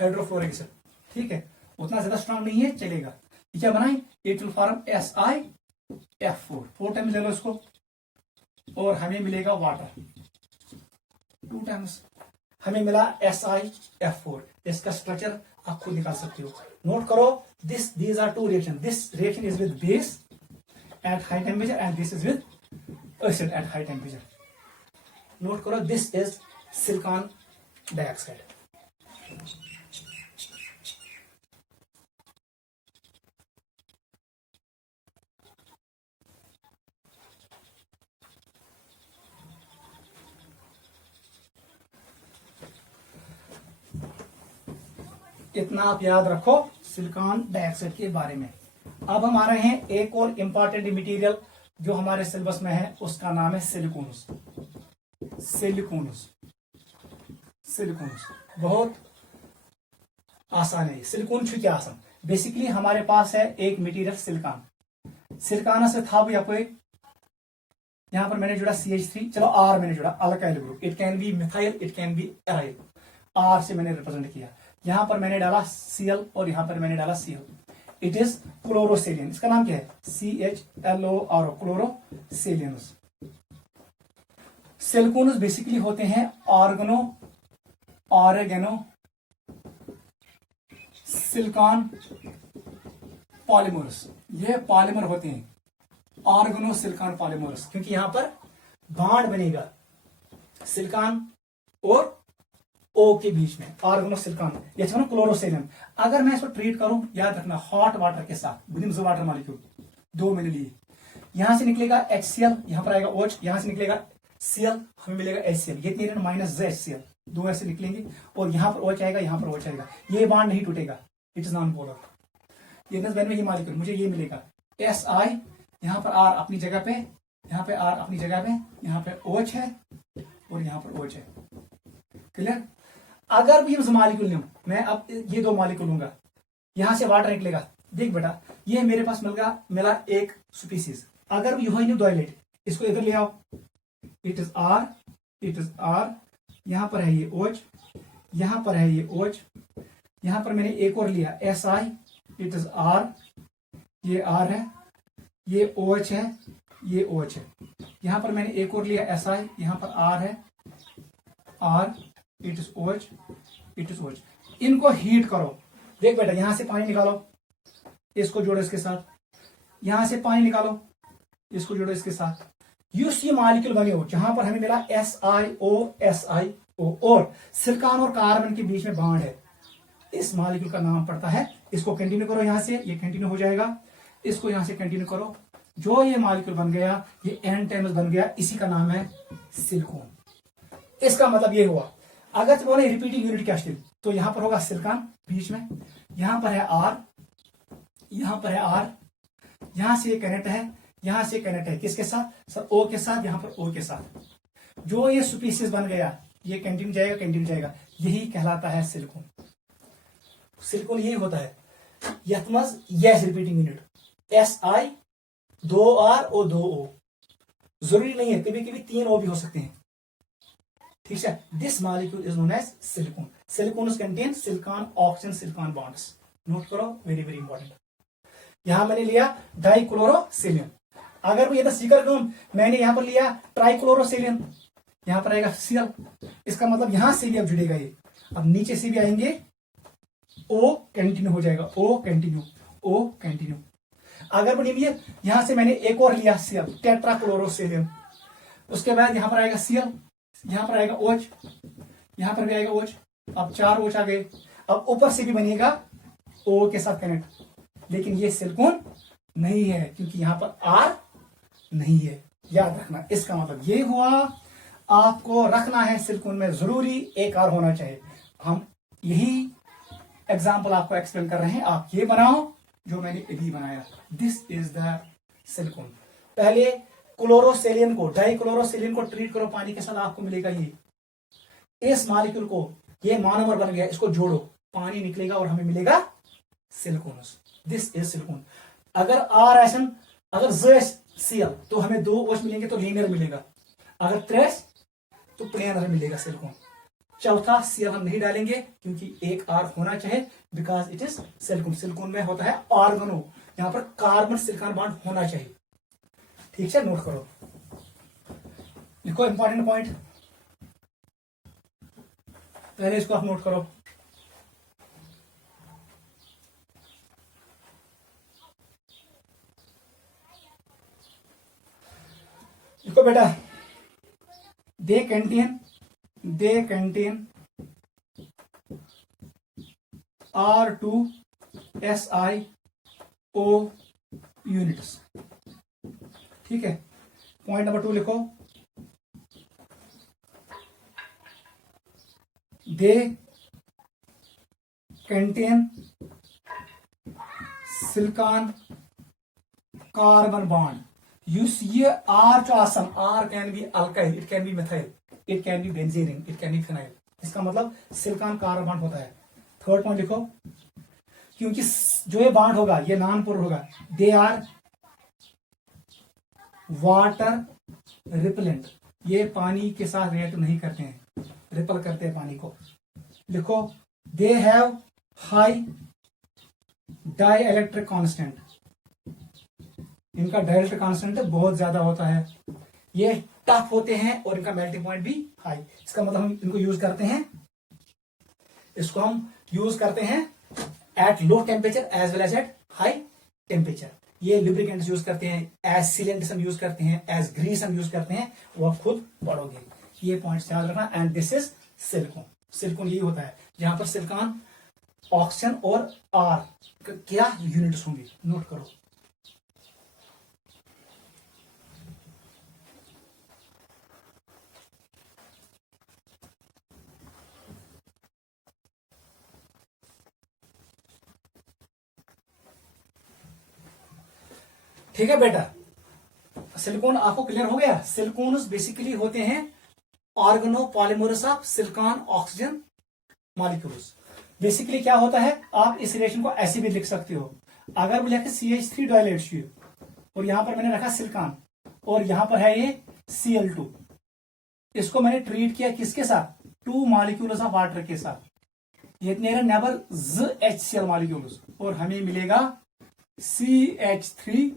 हाइड्रोफ्लोरिक एसिड, ठीक है, उतना ज्यादा स्ट्रॉन्ग नहीं है, चलेगा। ये क्या बनाए? It will form SiF4, 4 times ले लो इसको, और हमें मिलेगा वाटर 2 टाइम्स, हमें मिला SiF4। इसका स्ट्रक्चर आप खुद निकाल सकते हो, नोट करो। these are two reaction, this reaction is with base at high temperature and this is with acid at high temperature. Note करो, this is silicon dioxide. इतना आप याद रखो सिलिकॉन डाइऑक्साइड के बारे में। अब हम आ रहे हैं एक और इंपॉर्टेंट मटेरियल जो हमारे सिलेबस में है, उसका नाम है सिलिकॉनस। सिलिकॉनस, सिलिकॉनस बहुत आसान है। सिलिकॉन छू क्या आसान, बेसिकली हमारे पास है एक मटेरियल सिलिकॉन, सिलिकॉन से था भी आपको एक, यहां पर मैंने जुड़ा CH3, चलो R मैंने जुड़ा alkyl group, it can be methyl, it can B aryl, R से मैंने रिप्रेजेंट किया। यहां पर मैंने डाला Cl और यहां पर मैंने डाला Cl, इट इज क्लोरोसेलियन। इसका नाम क्या है? CHLORO, क्लोरोसेलियनस। सिलिकॉनस बेसिकली होते हैं ऑर्गेनो सिलिकॉन पॉलीमर्स। ये पॉलीमर होते हैं ऑर्गेनो सिलिकॉन पॉलीमर्स, क्योंकि यहां पर बॉन्ड बनेगा सिलिकॉन और O के बीच में, ऑर्गेनो सिलिकॉन, ये क्लोरोसेलियन। अगर मैं इसको ट्रीट करूं, याद रखना, हॉट वाटर के साथ, विद वाटर मॉलिक्यूल, 2 मैंने लिए, यहां से निकलेगा HCl, यहां पर आएगा OH, यहां से निकलेगा Cl, हमें मिलेगा HCl, ये तीन माइनस ZCl, 2 ऐसे निकलेंगे, और यहां पर OH आएगा, यहां पर OH आएगा, ये बॉन्ड नहीं टूटेगा, इट इज नॉन पोलर। ये में ये मॉलिक्यूल, मुझे ये मिलेगा Si, यहां पर R अपनी जगह पे, यहां पे R अपनी जगह पे, यहां पे OH है और यहां पर OH है। क्लियर? अगर भी मॉलिक्यूल लूं मैं, अब ये 2 मॉलिक्यूल लूंगा, यहां से वाटर निकलेगा, देख बेटा, ये मेरे पास मिला एक स्पीसीज। अगर यू डायलेट, इसको इधर ले आओ, it is R, it is R, यहां पर है ये OH, यहां पर है ये OH, यहां पर मैंने एक और लिया Si, इट इज R, ये R है, ये OH है, ये OH है, यहां पर मैंने एक और लिया Si, यहां पर R है, R, it is OH, it is OH। इनको हीट करो, देख बेटा, यहां से पानी निकालो, इसको जोड़ो इसके साथ, यहां से पानी निकालो, इसको जोड़ो इसके साथ, यूसी मॉलिक्यूल बने हो, जहां पर हमें मिला SiO और सिलिकॉन और कार्बन के बीच में बॉन्ड है, इस मॉलिक्यूल का नाम पड़ता है, इसको कंटिन्यू करो, यहां से ये कंटिन्यू हो जाएगा, इसको यहां से कंटिन्यू करो, जो ये मॉलिक्यूल बन गया, ये N टाइम्स बन गया, इसी का नाम है सिलिकॉन। इसका मतलब ये हुआ, अगर तुम्हारे रिपीटिंग यूनिट क्या स्टिल, तो यहां पर होगा सिलिकॉन बीच में, यहां पर है R, यहां पर है आर, यहां से ये कनेक्ट है, यहां से कनेक्ट है किसके साथ सर, ओ के साथ, यहां पर ओ के साथ। जो ये स्पीसीज बन गया ये कंटिन्यू जाएगा, कंटिन्यू जाएगा, यही कहलाता है सिलिकॉन। सिलिकॉन यही होता है। यथ मज yes repeating unit SI 2R और 2O, जरूरी नहीं है, कभी कभी 3O भी हो सकते हैं, ठीक है। This molecule is known as silicone. Silicone contain silicon oxygen silicon bonds. Note करो, वेरी वेरी इंपॉर्टेंट। यहां मैंने लिया डाइक्लोरोसिलियम, अगर मैं इधर सीकर दूं, मैंने यहां पर लिया ट्राइक्लोरोसिलियम, यहां पर आएगा Cl, इसका मतलब यहां से भी अब जुड़ेगा ये, अब नीचे से भी आएंगे, O कंटिन्यू हो जाएगा, O कंटिन्यू, O कंटिन्यू। अगर बढ़िए यहां से मैंने एक और लिया Cl, टेट्राक्लोरोसिलियम, उसके बाद यहां पर आएगा Cl, यहां पर आएगा OH, यहां पर भी आएगा OH, अब 4 OH आ गए। अब ऊपर से भी बनेगा O के साथ कनेक्ट, लेकिन ये सिलिकॉन नहीं है क्योंकि यहां पर R नहीं है, याद रखना। इसका मतलब ये हुआ, आपको रखना है सिलिकॉन में जरूरी एक R होना चाहिए। हम यही एग्जाम्पल आपको एक्सप्लेन कर रहे हैं, आप ये बनाओ जो मैंने अभी बनाया। This is the silicon. पहले क्लोरोसेलियन को, डाइक्लोरोसिलियन को ट्रीट करो पानी के साथ, आपको मिलेगा ये। इस मॉलिक्यूल को, ये मोनोमर बन गया, इसको जोड़ो, पानी निकलेगा और हमें मिलेगा सिलिकॉन। This is silicon. अगर R अगर Cl तो हमें 2 OH मिलेंगे तो लीनियर मिलेगा, अगर 3 तो प्लेनर मिलेगा सिलिकॉन। चौथा Cl हम नहीं डालेंगे क्योंकि एक R होना चाहिए, because it is silicon. Silicon में होता है ऑर्गेनो, यहां पर कार्बन सिलिकॉन बॉन्ड होना चाहिए, ठीक है। नोट करो, लिखो इंपॉर्टेंट पॉइंट, पहले इसको आप नोट करो। लिखो बेटा, दे कंटेन R2SiO यूनिट्स, ठीक है। पॉइंट नंबर 2 लिखो, they contain silicon carbon bond. ये R जो आसम, R can be alkyl, it can be methyl, it can be benzene, it can be phenyl, इसका मतलब सिलिकॉन कार्बन बॉन्ड होता है। थर्ड पॉइंट लिखो, क्योंकि जो ये बॉन्ड होगा ये नॉन पोलर होगा, दे आर वाटर रिपेलेंट, ये पानी के साथ रिएक्ट नहीं करते हैं, रिपल करते हैं पानी को। लिखो, they have high dielectric constant, इनका डाइइलेक्ट्रिक कांस्टेंट बहुत ज्यादा होता है, ये टफ होते हैं और इनका मेल्टिंग पॉइंट भी हाई। इसका मतलब हम इनको यूज करते हैं, इसको हम यूज करते हैं at low temperature as well as at high temperature. ये लुब्रिकेंट्स यूज करते हैं, एज सीलेंट्स हम यूज करते हैं, एज ग्रीस हम यूज करते हैं, वो आप खुद पढ़ोगे। ये पॉइंट याद रखना। And this is silicon. Silicon यही होता है जहां पर सिलिकॉन, ऑक्सीजन और R क्या यूनिट्स होंगी, नोट करो। ठीक है बेटा, सिलिकॉन आपको क्लियर हो गया। सिलिकॉन बेसिकली होते हैं organo polymers of silicon oxygen molecules. Basically क्या होता है, आप इस रिएक्शन को ऐसे भी लिख सकते हो, अगर मैं लिखा CH3 डाइलेट्स और यहां पर मैंने रखा सिलिकॉन और यहां पर है ये Cl2, इसको मैंने ट्रीट किया किसके साथ, 2 मॉलिक्यूल्स ऑफ वाटर के साथ, ये नेबर ZHCl मॉलिक्यूल्स, और हमें मिलेगा CH3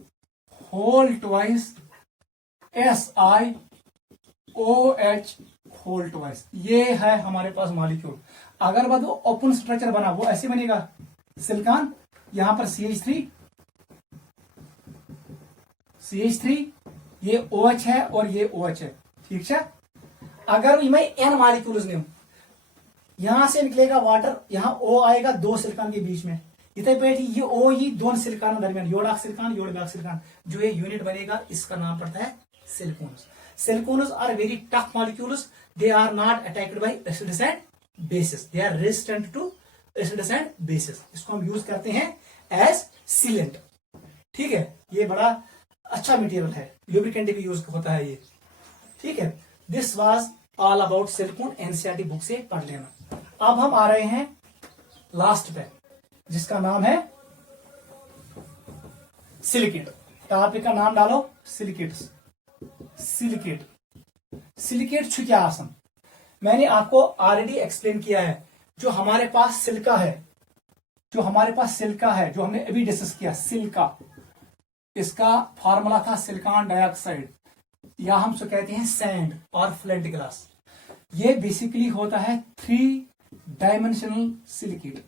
whole twice SiOH whole twice. ये है हमारे पास मॉलिक्यूल। अगर वो ओपन स्ट्रक्चर बना वो ऐसे बनेगा, सिलिकॉन यहां पर CH3 ये OH है और ये OH है, ठीक है। अगर मैं N मॉलिक्यूल्स लूं, यहां से निकलेगा वाटर, यहां O आएगा 2 सिलिकॉन के बीच में, इतने पेट ये O ही 2 सिलिकॉन दरमियान, योडाक सिलिकॉन जो ये यूनिट बनेगा, इसका नाम पड़ता है silicones. Silicones are very tough molecules, they are not attacked by acids and bases, they are resistant to acids and bases. इसको हम यूज करते हैं एज सीलेंट। ठीक है, ये बड़ा अच्छा मटेरियल है, लुब्रिकेंट भी यूज होता है ये। ठीक है, this was all about silicon, NCERT book से पढ़ लेना। अब हम आ रहे हैं लास्ट पे, जिसका नाम है सिलिकेट। टॉपिक का नाम डालो सिलिकेट्स। सिलिकेट, सिलिकेट छु क्या आसन, मैंने आपको ऑलरेडी एक्सप्लेन किया है। जो हमारे पास सिलिका है, जो हमारे पास सिलिका है, जो हमने अभी डिस्कस किया, सिलिका, इसका फॉर्मूला था सिलिकॉन डाइऑक्साइड, या हम उसको कहते हैं सैंड और फ्लैट ग्लास। ये बेसिकली होता है 3 डायमेंशनल सिलिकेट।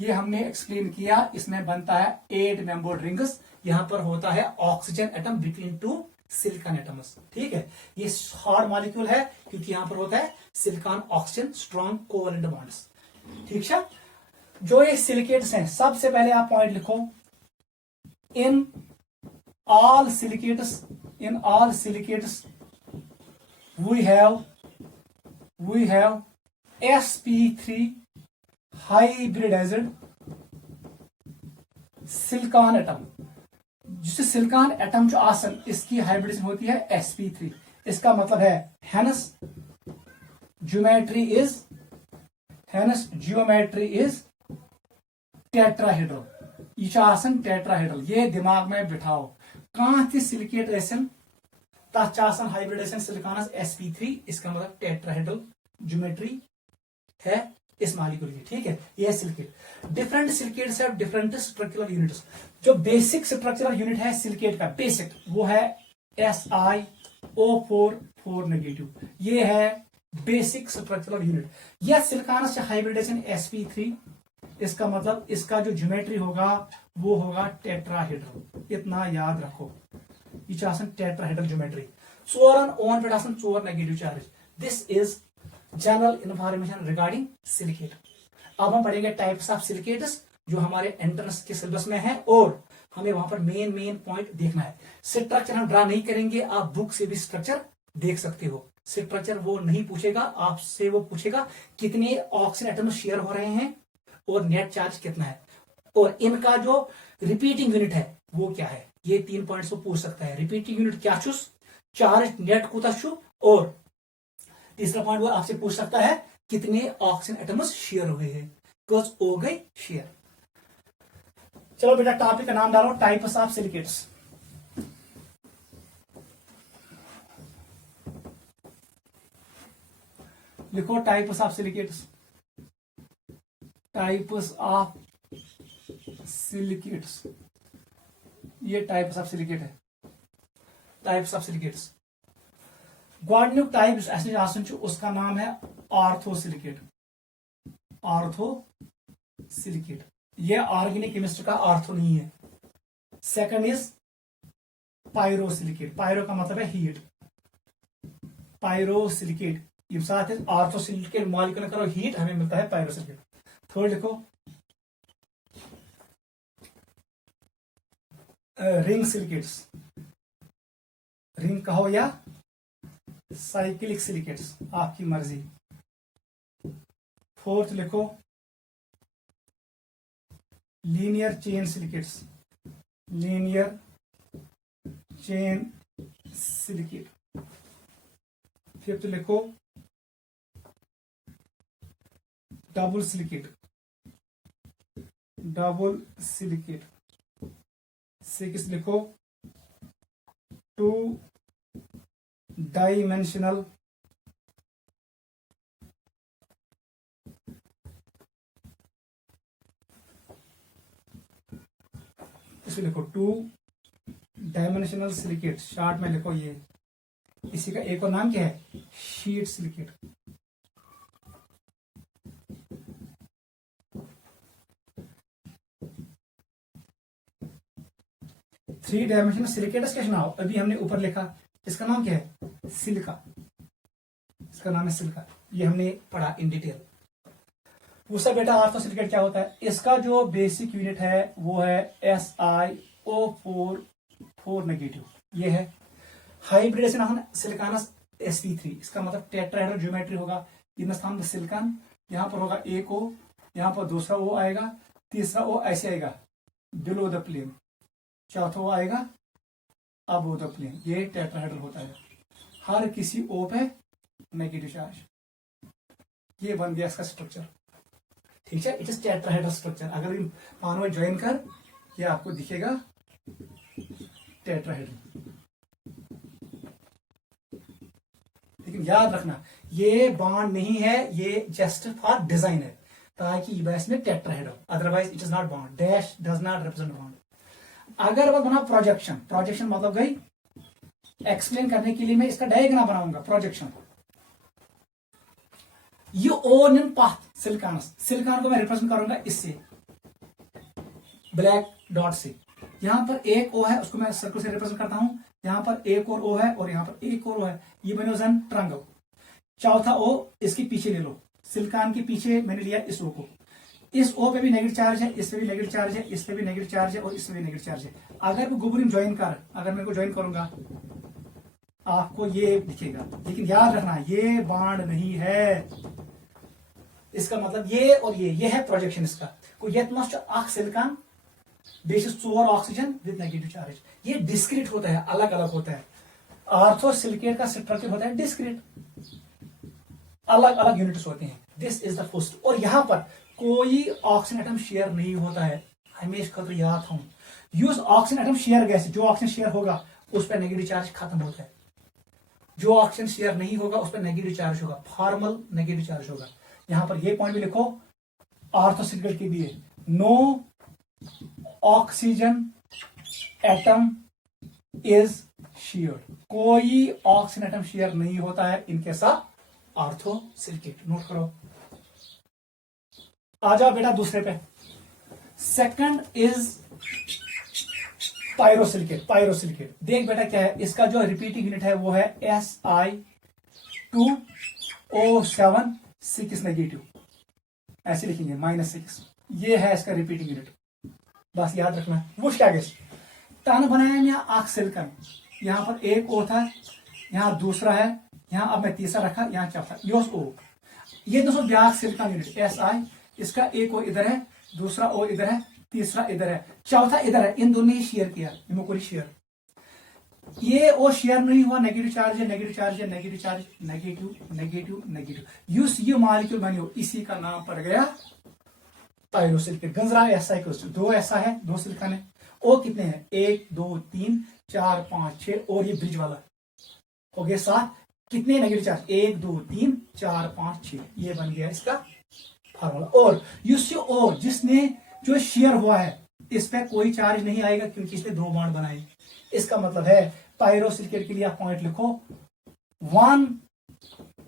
ये हमने एक्सप्लेन किया, इसमें बनता है 8 मेंबर्ड रिंग्स। यहां पर होता है oxygen atom between 2 silicon atoms. ठीक है, ये हार्ड मॉलिक्यूल है क्योंकि यहां पर होता है silicon oxygen strong covalent bonds. ठीक है, जो ये सिलिकेट्स हैं, सबसे पहले आप पॉइंट लिखो, in all silicates, in all silicates we have sp3 hybridized silicon atom. जिससे सिलिकॉन एटम जो आसन, इसकी हाइब्रिडेशन होती है sp3। इसका मतलब है हेनस ज्योमेट्री इज टेट्राहेड्रल। ये आसन टेट्राहेड्रल, ये दिमाग में बिठाओ। कहां थी सिलिकेट एसन, तथासन हाइब्रिडेशन सिलिकॉनस sp3, इसका मतलब टेट्राहेड्रल ज्योमेट्री है इस मॉलिक्यूल की। ठीक है, यह silicate. Different silicates have different structural units. जो बेसिक स्ट्रक्चरल यूनिट है सिलिकेट का, बेसिक, वो है SiO4 नेगेटिव। ये है बेसिक स्ट्रक्चरल यूनिट। यह सिलिकॉनस हाइब्रिडेशन sp3, इसका मतलब इसका जो ज्योमेट्री होगा वो होगा टेट्राहेड्रल। इतना याद रखो, ये टेट्राहेड्रल ज्योमेट्री। 4 ओन पे 4 negative charge. This is general information regarding silicate. अब हम पढ़ेंगे टाइप्स ऑफ सिलिकेट्स, जो हमारे एंट्रेंस के सिलेबस में है, और हमें वहां पर मेन पॉइंट देखना है। स्ट्रक्चर हम ड्रा नहीं करेंगे, आप बुक से भी स्ट्रक्चर देख सकते हो। स्ट्रक्चर वो नहीं पूछेगा आपसे, वो पूछेगा कितने ऑक्सीजन एटम शेयर हो रहे हैं और नेट चार्ज कितना है, और इनका जो रिपीटिंग यूनिट है वो क्या है। ये 3 पॉइंट्स को पूछ सकता है। रिपीटिंग यूनिट क्या छुस, चार्ज नेट कूता छु, और तीसरा पॉइंट वो आपसे पूछ सकता है कितने ऑक्सीजन एटम्स शेयर हुए हैं, बिकॉज हो गए शेयर। चलो बेटा, टॉपिक का नाम डालो टाइप्स ऑफ सिलिकेट्स। लिखो types of silicates. Types of silicates, ये टाइप्स ऑफ सिलिकेट है। टाइप्स ऑफ सिलिकेट्स, गॉडन्यूक टाइप उसका नाम है ऑर्थोसिलिकेट। ऑर्थोसिलिकेट, ये ऑर्गेनिक केमिस्ट्री का ऑर्थो नहीं है। Second is pyrosilicate. पायरो का मतलब है हीट। पायरोसिलिकेट, ये साथ है ऑर्थोसिलिकेट मॉलिक्यूल करो हीट, हमें मिलता है पायरोसिलिकेट। थर्ड लिखो रिंग सिलिकेट्स। रिंग कहो या साइक्लिक सिलिकेट्स, आपकी मर्जी। फोर्थ लिखो linear chain silicates. Linear chain silicate. Fifth लिखो double silicate. Double silicate. Six लिखो 2 डायमेंशनल इसमें लिखो 2 डायमेंशनल सिलिकेट। शॉर्ट में लिखो ये, इसी का एक और नाम क्या है, sheet silicate. Three dimensional silicate क्या नाम, अभी हमने ऊपर लिखा, इसका नाम क्या है, सिलिका। इसका नाम है सिलिका, ये हमने पढ़ा इन डिटेल। दूसरा बेटा ऑर्थोसिलिकेट क्या होता है, इसका जो बेसिक यूनिट है वो है SiO4 नेगेटिव। ये है हाइब्रिडेशन ऑफ सिलिकॉनस sp3, इसका मतलब टेट्राहेड्रल ज्योमेट्री होगा। इन स्थान पर सिलिकॉन, यहां पर होगा एक O, यहां पर दूसरा O आएगा, तीसरा O ऐसे आएगा, बिलो द प्लेन, चौथा वो आएगा अबो द प्लेन। ये टेट्राहेड्रल होता है, हर किसी ओ पे नेगेटिव चार्ज। ये बन गया इसका स्ट्रक्चर, ठीक है। It is tetrahedral structure. अगर इन पांचों ज्वाइन कर, ये आपको दिखेगा टेट्राहेड्रल। लेकिन याद रखना ये बॉन्ड नहीं है, ये जस्ट फॉर डिजाइन है ताकि इसमें tetrahedral, otherwise it is not bond. Dash does not represent bond. अगर वो बना प्रोजेक्शन, प्रोजेक्शन मतलब गई, एक्सप्लेन करने के लिए मैं इसका डायग्राम बनाऊंगा प्रोजेक्शन। ये ओ इन पाथ सिलिकॉन, सिलिकॉन को मैं रिप्रेजेंट करूंगा इससे, ब्लैक डॉट से। यहां पर एक ओ है, उसको मैं सर्कल से रिप्रेजेंट करता हूं। यहां पर एक और ओ है और यहां पर एक और ओ है, ये बने ट्रायंगल। चौथा ओ इसके पीछे ले लो, सिलिकॉन के पीछे मैंने लिया इस ओ को। इस ओ पे भी नेगेटिव चार्ज है, इस पे भी नेगेटिव चार्ज है, इस पे भी नेगेटिव चार्ज है और इस पे भी नेगेटिव चार्ज है। अगर मैं गुबरिन ज्वाइन कर, अगर मैं को ज्वाइन करूंगा आपको ये दिखेगा, लेकिन याद रखना ये बॉन्ड नहीं है। इसका मतलब ये और ये है प्रोजेक्शन इसका। को ये अख silicon basis 4 oxygen with negative charge. ये डिस्क्रीट होता है, अलग अलग होता है। आर्थो सिलिकेट का स्ट्रक्चर होता है डिस्क्रीट, अलग अलग यूनिट्स होते हैं। This is the first. और यहां पर कोई ऑक्सीजन एटम शेयर नहीं होता है, हमेशा खतर याद हूं। Use oxygen atom share gas, जो ऑक्सीजन शेयर होगा उस पर नेगेटिव चार्ज खत्म होता है, जो ऑक्सीजन शेयर नहीं होगा उस पर नेगेटिव चार्ज होगा, फॉर्मल नेगेटिव चार्ज होगा। यहां पर ये पॉइंट भी लिखो आर्थो सिलिकेट के लिए, no oxygen atom is shared. कोई ऑक्सीजन एटम शेयर नहीं होता है इनके साथ आर्थो सिलिकेट। नोट करो। आ जाओ बेटा दूसरे पे। Second is pyrosilicate. पायरोसिलिकेट देख बेटा क्या है, इसका जो रिपीटिंग यूनिट है वो है Si2O7 नेगेटिव, ऐसे लिखेंगे -6। ये है इसका रिपीटिंग यूनिट, बस याद रखना। वो क्या गैस तन बनाया यहाँ आख सिलिकॉन, यहां पर एक ओ था, यहां दूसरा है, यहां अब मैं तीसरा रखा, यहां चौथा योस ओ। ये दोस्तों ब्याह सिलिकॉन यूनिट Si, इसका एक ओ इधर है, दूसरा ओ इधर है, तीसरा इधर है, चौथा इधर है। इन दोनों ने शेयर किया, इमोकोरी शेयर। ये ओ शेयर नहीं हुआ, नेगेटिव चार्ज है, नेगेटिव चार्ज है, negative charge, negative negative negative. ये मॉलिक्यूल बनी, इसी का नाम पड़ गया पायरोसिलिकेट। गंजरा ऐसा दो ऐसा है, 2 सिलिकॉन है। ओ कितने हैं, 1 2 3 4 5 6 और ये ब्रिज वाला हो गया 7। कितने नेगेटिव चार्ज, 1 2 3 4 5 6। ये बन गया इसका फार्मूला। और ओ जिसने जो शेयर हुआ है इस पे कोई चार्ज नहीं आएगा क्योंकि इसने 2 बॉन्ड बनाए। इसका मतलब है पायरोसिलिकेट के लिए आप पॉइंट लिखो 1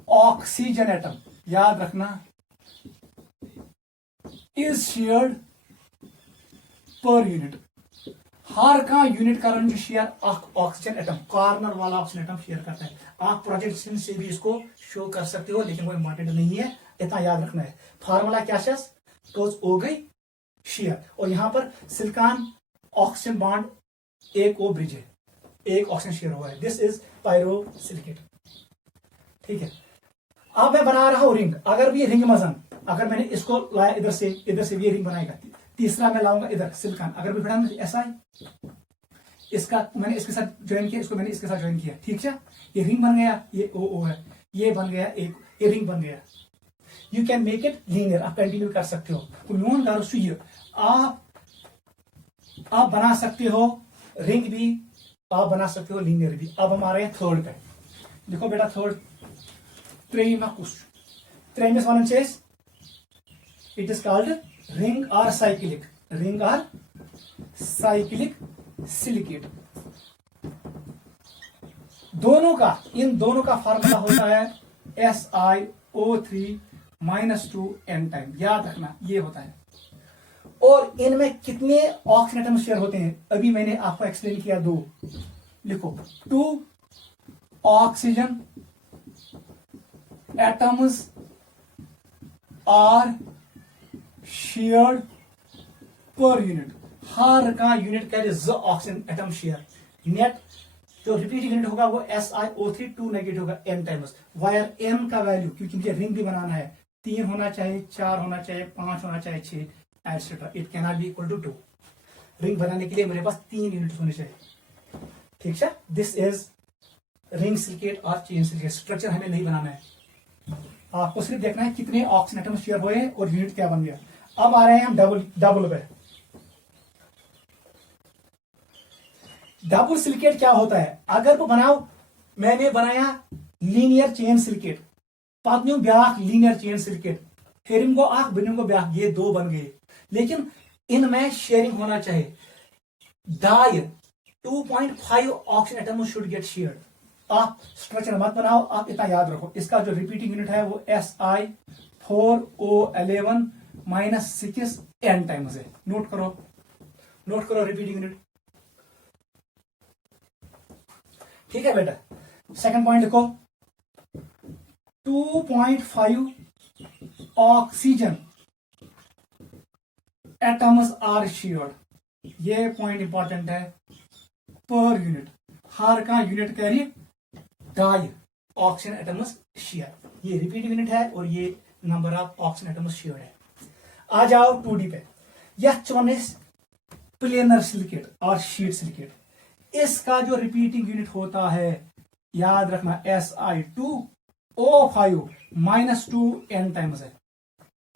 ऑक्सीजन एटम, याद रखना, इज शेयर्ड पर यूनिट। हर का यूनिट का रंग शेयर ऑक्सीजन एटम, कॉर्नर वाला ऑक्सीजन एटम शेयर करता है। आप प्रोजेक्शन से भी इसको शो कर सकते हो, लेकिन वो इंपॉर्टेंट नहीं है, इतना याद रखना है। फार्मूला क्या है, तो हो गई शेयर। और यहां पर सिलिकॉन ऑक्सीजन बॉन्ड एक ओ ब्रिज है, एक ऑक्सीजन शेयर हुआ है। दिस इज पायरोसिलिकेट, ठीक है। अब मैं बना रहा हूं रिंग। अगर भी रिंग मजन, अगर मैंने इसको लाया इधर से भी ये रिंग बनाएगा। तीसरा मैं लाऊंगा इधर सिलिकॉन, अगर भी फिर ऐसा है, इसका मैंने इसके साथ ज्वाइन किया, इसको मैंने इसके साथ ज्वाइन किया, ठीक है। ये रिंग बन गया, ये ओ है, ये बन गया एक, ये रिंग बन गया। You can make it linear, आप कंटिन्यू कर सकते हो। आप बना सकते हो रिंग भी, आप बना सकते हो लीनियर भी। अब हमारे थर्ड पे देखो बेटा, थर्ड त्रेमिस वन चेस, इट इज कॉल्ड रिंग और साइक्लिक, रिंग और साइक्लिक सिलिकेट। इन दोनों का फार्मूला होता है SiO3 -2 n टाइम, याद रखना ये होता है। और इनमें कितने ऑक्सीजन एटम शेयर होते हैं, अभी मैंने आपको एक्सप्लेन किया, 2 लिखो। 2 oxygen atoms are shared per unit. हर का यूनिट क्या है, ऑक्सीजन एटम शेयर। नेट जो रिपीटिंग यूनिट होगा वो SiO3 2 नेगेटिव होगा n टाइम्स। वायर n का वैल्यू, क्योंकि मुझे रिंग भी बनाना है, 3 होना चाहिए, 4 होना चाहिए, 5 होना चाहिए, 6 etcetera. It can not be equal to 2। Ring बनाने के लिए मेरे पास 3 यूनिट होने चाहिए। ठीक है, दिस इज रिंग सिलिकेट और चेन सिलिकेट। स्ट्रक्चर हमें नहीं बनाना है, आपको सिर्फ देखना है कितने ऑक्सीजन एटम शेयर हुए और यूनिट क्या बन गया। अब आ रहे हैं हम डबल पे। डबल सिलिकेट क्या होता है? अगर वो बनाओ, मैंने बनाया लीनियर चेन सिलिकेट, पात ब्याख लीनियर चेन सिलिकेट, हेरिंग गो आख बिनिंग गो ब्याख, ये 2 बन गए, लेकिन इनमें शेयरिंग होना चाहिए। Di 2.5 oxygen atom should get shared. आप स्ट्रक्चर मत बनाओ, आप इतना याद रखो, इसका जो रिपीटिंग यूनिट है वो Si4O11 -6 n टाइम्स है। नोट करो रिपीटिंग यूनिट। ठीक है बेटा, सेकंड पॉइंट लिखो, 2.5 ऑक्सीजन एटम्स आर शेयर्ड। ये पॉइंट इंपॉर्टेंट है। पर यूनिट, हर का unit carry di oxygen atoms share. ये रिपीट यूनिट है और ये number of oxygen atoms share है। आ जाओ 2D पे। यह 24 प्लेनर सिलिकेट और शीट सिलिकेट, इसका जो रिपीटिंग यूनिट होता है याद रखना Si2O5 -2 n टाइम्स है।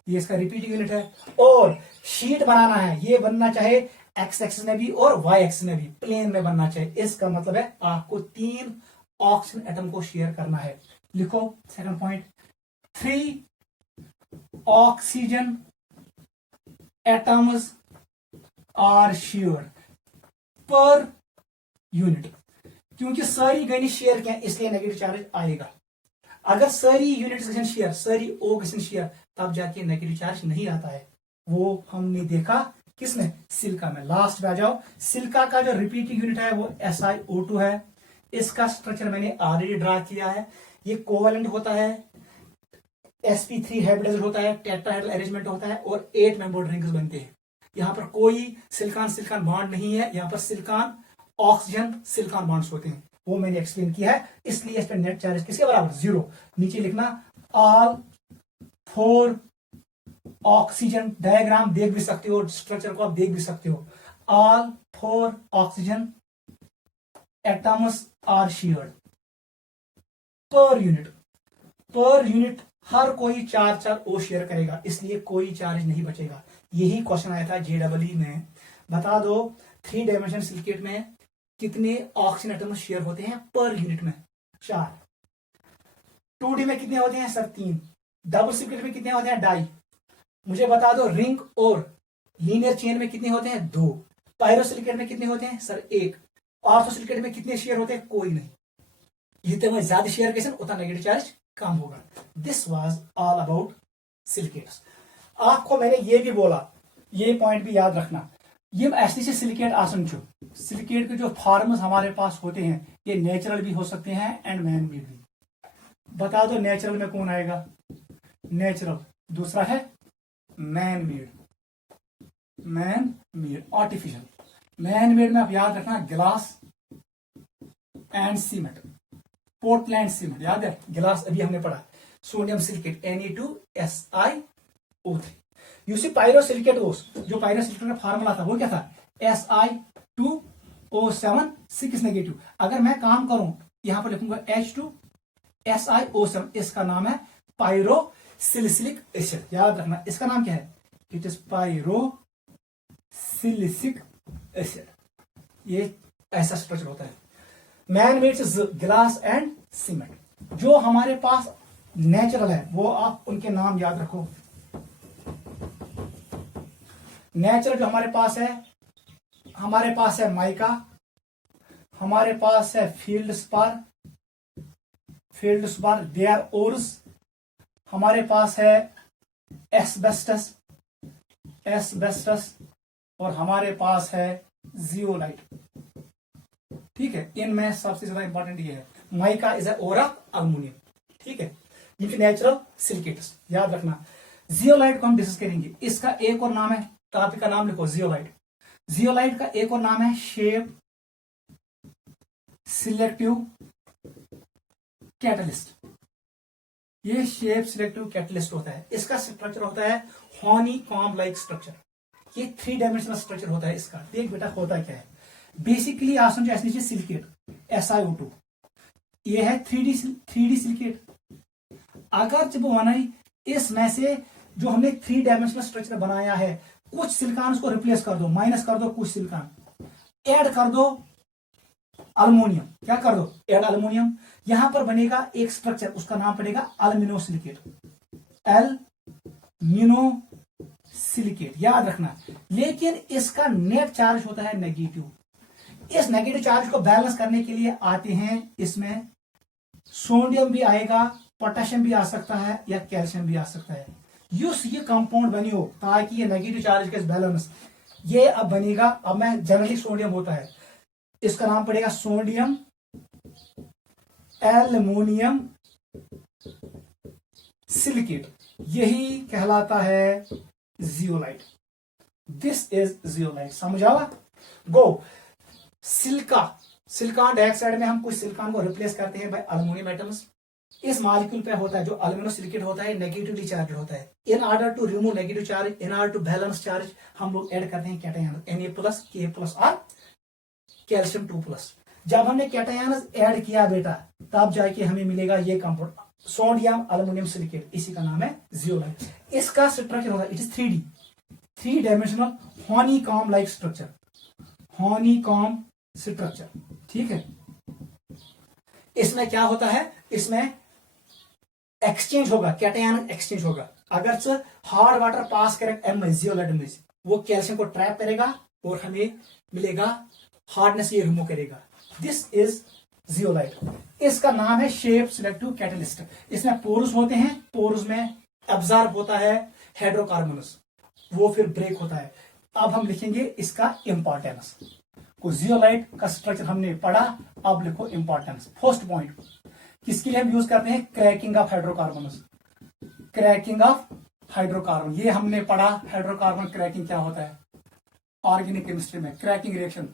ये इसका रिपीटिंग यूनिट है। और शीट बनाना है, ये बनना चाहे एक्स एक्सिस में भी और वाई एक्सिस में भी, प्लेन में बनना चाहिए। इसका मतलब है आपको 3 ऑक्सीजन एटम को शेयर करना है। लिखो second point, 3 oxygen atoms are share per unit. क्योंकि सारी गई शेयर क्या, इसलिए नेगेटिव चार्ज आएगा। अगर सारी यूनिट्स गए शेयर, सारी ओ गए शेयर, तब जाके नेगेटिव चार्ज नहीं आता है। वो हमने देखा किसमें, सिलिका में। लास्ट में आ जाओ, सिलिका का जो रिपीटिंग यूनिट है वो SiO2 है। इसका स्ट्रक्चर मैंने ऑलरेडी ड्रा किया है। ये कोवेलेंट होता है, sp3 हाइब्रिडाइज्ड होता है, टेट्राहेड्रल अरेंजमेंट होता है और 8 मेंबर्ड रिंग्स बनते हैं। यहां पर कोई सिलिकॉन सिलिकॉन बॉन्ड नहीं है, यहां पर सिलिकॉन ऑक्सीजन सिलिकॉन बॉन्ड्स होते हैं, वो मैंने एक्सप्लेन किया है। इसलिए इस पर नेट चार्ज किसके बराबर, 0। नीचे लिखना ऑल 4 ऑक्सीजन, डायग्राम देख भी सकते हो, स्ट्रक्चर को आप देख भी सकते हो। All 4 oxygen atoms are shared per unit हर कोई 4 ओ शेयर करेगा, इसलिए कोई चार्ज नहीं बचेगा। यही क्वेश्चन आया था JEE में। बता दो 3 डायमेंशन सिलिकेट में कितने ऑक्सीजन एटम्स शेयर होते हैं पर यूनिट में, 4। 2D में कितने होते हैं सर, 3। डबल सिलिकेट में कितने होते हैं, डाई। मुझे बता दो रिंग और लीनियर चेन में कितने होते हैं, 2। पायरोसिलिकेट में कितने होते हैं सर, 1। ऑर्थोसिलिकेट में कितने शेयर होते हैं, कोई नहीं। जितने ज्यादा शेयर कैसे उतना नेगेटिव चार्ज कम होगा। This was all about silicates. आपको मैंने ये भी बोला, ये पॉइंट भी याद रखना, ये ऐसे सिलिकेट आसन छो, सिलिकेट के जो फॉर्म्स हमारे पास होते हैं ये नेचुरल भी हो सकते हैं एंड मैन मेड भी। बता दो नेचुरल में कौन आएगा, नेचुरल। दूसरा है man made, artificial. Man made में आप याद रखना गिलास एंड सीमेंट, पोर्टलैंड सीमेंट, याद है गिलास अभी हमने पढ़ा। Sodium silicate Ne2SiO3। UC pyrosilicate ओस, जो पायरोसिलिकेट का फार्मूला था वो क्या था, Si2O7 6 नेगेटिव। अगर मैं काम करूं यहां पर लिखूंगा H2SiO7, इसका नाम है पायरोसिलिसिलिक एसिड। याद रखना इसका नाम क्या है, इट इज पायरोसिलिसिक एसिड। ये ऐसा स्ट्रक्चर होता है। मैन मेड गिलास एंड सीमेंट। जो हमारे पास नेचुरल है वो आप उनके नाम याद रखो। नेचुरल जो हमारे पास है माइका, हमारे पास है फील्ड स्पार, देयर ओर्स, हमारे पास है एस्बेस्टस, और हमारे पास है जियोलाइट। ठीक है, इनमें सबसे ज्यादा इंपॉर्टेंट ये है, mica is ore of aluminium. ठीक है, इनके नेचुरल सिलिकेट्स याद रखना। जियोलाइट को हम डिस्कस करेंगे, इसका एक और नाम है, टॉपिक का नाम लिखो जियोलाइट। जियोलाइट का एक और नाम है शेप सिलेक्टिव कैटलिस्ट। ये शेप सिलेक्टिव कैटलिस्ट होता है। इसका स्ट्रक्चर होता है हॉनी कॉम्ब लाइक स्ट्रक्चर। ये 3 डायमेंशनल स्ट्रक्चर होता है इसका। देख बेटा होता क्या है, बेसिकली आप समझो ऐसे सिलिकेट SiO2, ये है 3D सिलिकेट। अगर जब वन इसमें से जो हमने 3 डायमेंशनल स्ट्रक्चर बनाया है, कुछ सिलिकॉन को रिप्लेस कर दो, माइनस कर दो कुछ सिलिकॉन, ऐड कर दो अल्युमिनियम, क्या कर दो, ऐड अल्युमिनियम, यहां पर बनेगा एक स्ट्रक्चर, उसका नाम पड़ेगा अल्यूमिनो सिलिकेट, एल्यूमिनो सिलिकेट, याद रखना। लेकिन इसका नेट चार्ज होता है नेगेटिव। इस नेगेटिव चार्ज को बैलेंस करने के लिए आते हैं इसमें सोडियम भी आएगा, पोटेशियम भी आ सकता है, या कैल्शियम भी आ सकता है। ये कंपाउंड बनी हो ताकि ये नेगेटिव चार्ज के बैलेंस, ये अब बनेगा, अब मैं जनरली सोडियम होता है, इसका नाम पड़ेगा सोडियम एल्युमिनियम सिलिकेट, यही कहलाता है जियोलाइट। दिस इज जियोलाइट, समझ आवा। गो सिलिकॉन डाइऑक्साइड में हम कुछ सिलिकॉन को रिप्लेस करते हैं बाय अल्युमिनियम एटम्स। इस मॉलिक्यूल पे होता है जो अल्यूमिनो सिलिकेट होता है, नेगेटिवली चार्ज होता है। In order to remove negative charge, in order to balance charge, हम लोग ऐड करते हैं कैटायन Na+, K+ और कैल्शियम 2+। जब हमने कैटायन ऐड किया बेटा, तब जाके हमें मिलेगा ये कंपाउंड सोडियम एल्युमिनियम सिलिकेट, इसी का नाम है जियोलाइट। इसका स्ट्रक्चर होता है, it is 3D, 3 dimensional honeycomb like structure, honeycomb structure, ठीक है। इसमें क्या होता है, इसमें एक्सचेंज होगा, कैटायन एक्सचेंज होगा। अगर हार्ड वाटर पास करे जियोलाइट में, वो कैल्शियम को ट्रैप करेगा और हमें मिलेगा हार्डनेस, ये रिमूव करेगा। This is zeolite. इसका नाम है शेप सिलेक्टिव कैटलिस्ट। इसमें पोर्स होते हैं, पोर्स में एब्जॉर्ब होता है हाइड्रोकार्बन्स, वो फिर ब्रेक होता है। अब हम लिखेंगे इसका इंपॉर्टेंस को, जियोलाइट का स्ट्रक्चर हमने पढ़ा, अब लिखो इंपॉर्टेंस। फर्स्ट पॉइंट किसके लिए हम यूज करते हैं, cracking of hydrocarbons, cracking of hydrocarbon, ये हमने पढ़ा। हाइड्रोकार्बन क्रैकिंग क्या होता है ऑर्गेनिक केमिस्ट्री में, cracking reaction,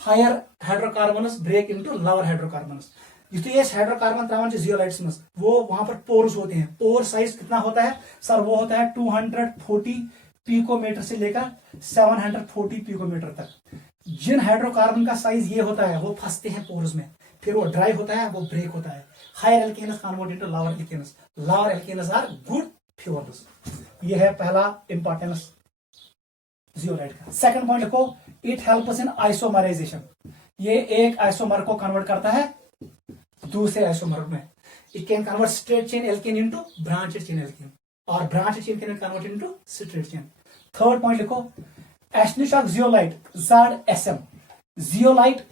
higher hydrocarbons break into lower hydrocarbons. ये हाइड्रोकार्बन त्रावन जियोलाइट्स में वो वहां पर पोर्स होते हैं। पोर साइज कितना होता है सर, वो होता है 240 पिकोमीटर से लेकर 740 पिकोमीटर तक। जिन हाइड्रोकार्बन का साइज ये होता है वो फंसते हैं पोर्स में, फिर वो ड्राई होता है, वो ब्रेक होता है। Higher alkanes convert into lower alkanes, lower alkanes are good fuels. ये है पहला इंपॉर्टेंस जियोलाइट का। सेकंड पॉइंट लिखो, इट हेल्प्स इन आइसोमराइजेशन, ये एक आइसोमर को कन्वर्ट करता है दूसरे आइसोमर में। It can convert straight chain alkane into branched chain alkane, और branched chain can convert into straight chain. Third point लिखो, एस्टिनिश of zeolite ZSM, zeolite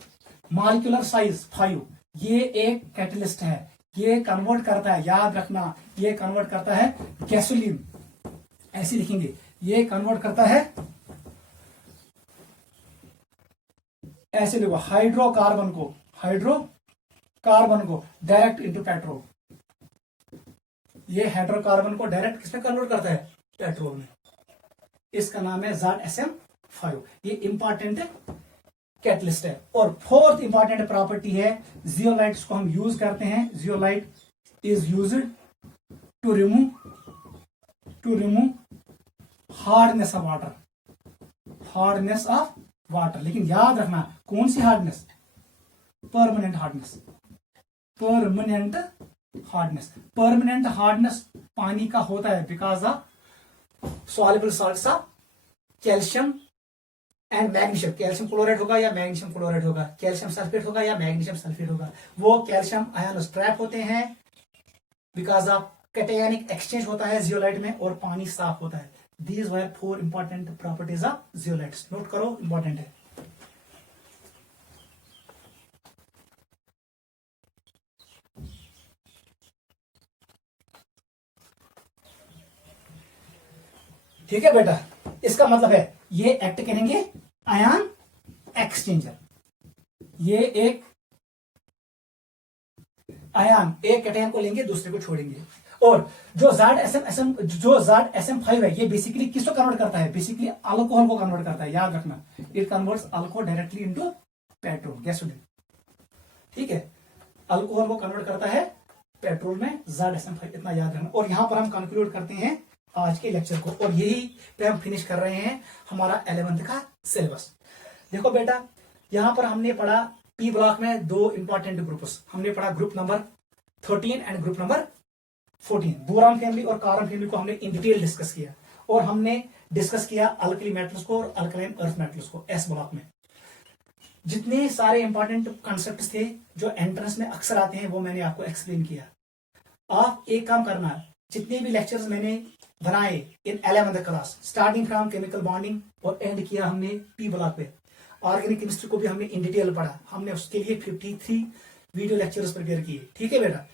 molecular size 5, ये एक कैटलिस्ट है, ये कन्वर्ट करता है, याद रखना, ये कन्वर्ट करता है गैसोलीन, ऐसे लिखेंगे, ये कन्वर्ट करता है, ऐसे लिखो, हाइड्रोकार्बन को डायरेक्ट इनटू पेट्रोल। ये हाइड्रोकार्बन को डायरेक्ट किसमें कन्वर्ट करता है, पेट्रोल में। इसका नाम है ZSM5, ये इंपॉर्टेंट कैटलिस्ट है। और फोर्थ इंपॉर्टेंट प्रॉपर्टी है, जियोलाइट्स को हम यूज करते हैं, zeolite is used to remove hardness of water, hardness of water. लेकिन याद रखना कौन सी hardness, permanent hardness, permanent hardness. Permanent hardness पानी का होता है because of soluble salts of calcium and magnesium. Calcium chloride होगा या मैग्नीशियम क्लोराइड होगा, कैल्शियम सल्फेट होगा या मैग्नीशियम सल्फेट होगा। वो कैल्शियम आयन ट्रैप होते हैं बिकॉज ऑफ कैटायनिक एक्सचेंज होता है जियोलाइट में, और पानी साफ होता है। These were 4 important properties of zeolites. Note करो, इंपॉर्टेंट है। ठीक है बेटा, इसका मतलब है ये एक्ट करेंगे आयन एक्सचेंजर। ये एक आयन एक कैटायन को लेंगे, दूसरे को छोड़ेंगे। और जो ZSM5 है, ये बेसिकली किसको कन्वर्ट करता है, बेसिकली अल्कोहल को कन्वर्ट करता है, याद रखना। It converts alcohol directly into petrol, gasoline. ठीक है, अल्कोहल को कन्वर्ट करता है पेट्रोल में, ZSM5, इतना याद रखना। और यहां पर हम कंक्लूड करते हैं आज के लेक्चर को, और यही पे हम फिनिश कर रहे हैं हमारा 11th का सिलेबस। देखो बेटा, यहां पर हमने पढ़ा पी ब्लॉक में दो इंपॉर्टेंट ग्रुप्स, हमने पढ़ा group number 13 and group number 14। Boron family और कार्बन फैमिली को हमने इन डिटेल डिस्कस किया, और हमने डिस्कस किया अल्कली मेटल्स को और अल्कलाइन अर्थ मेटल्स को एस ब्लॉक में। जितने सारे इंपॉर्टेंट कॉन्सेप्ट्स थे जो एंट्रेंस में अक्सर आते हैं वो मैंने आपको एक्सप्लेन किया। आप एक काम करना, जितने भी लेक्चर्स मैंने बनाए इन 11th class, starting from chemical bonding और एंड किया हमने पी ब्लॉक पे, ऑर्गेनिक केमिस्ट्री को भी हमने इन डिटेल पढ़ा, हमने उसके लिए 53 वीडियो लेक्चर्स प्रिपेयर किए। ठीक है बेटा,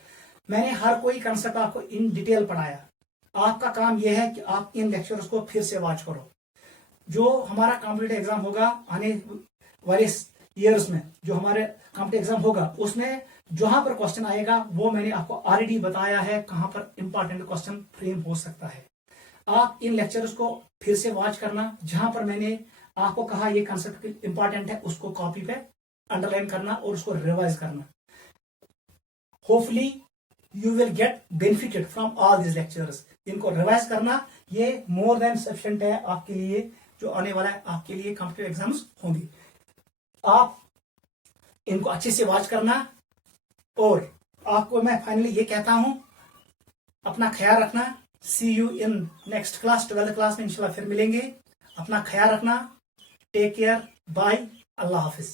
मैंने हर कोई कंसेप्ट आपको इन डिटेल पढ़ाया। आपका काम यह है कि आप इन लेक्चर्स को फिर से वॉच करो। जो हमारा कॉम्पिटिटिव एग्जाम होगा आने वाले ईयर्स में, जो हमारे कॉम्पिटिटिव एग्जाम होगा, उसमें जहां पर क्वेश्चन आएगा वो मैंने आपको ऑलरेडी बताया है कहां पर इंपॉर्टेंट क्वेश्चन फ्रेम हो सकता है। आप इन लेक्चर्स को फिर से वॉच करना, जहां पर मैंने आपको कहा ये कंसेप्ट इंपॉर्टेंट है उसको कॉपी पे अंडरलाइन करना और उसको रिवाइज करना। Hopefully you will get benefited from all this lectures. इनको रिवाइज करना ये मोर देन सफिशिएंट है आपके लिए, जो आने वाला है आपके लिए कॉम्पिटिटिव एग्जाम्स होंगे। आप इनको अच्छे से वॉच करना, और आपको मैं फाइनली ये कहता हूं, अपना ख्याल रखना। See you in next class, 12th class में इंशाल्लाह फिर मिलेंगे। अपना ख्याल रखना, टेक केयर, बाय, अल्लाह हाफिज।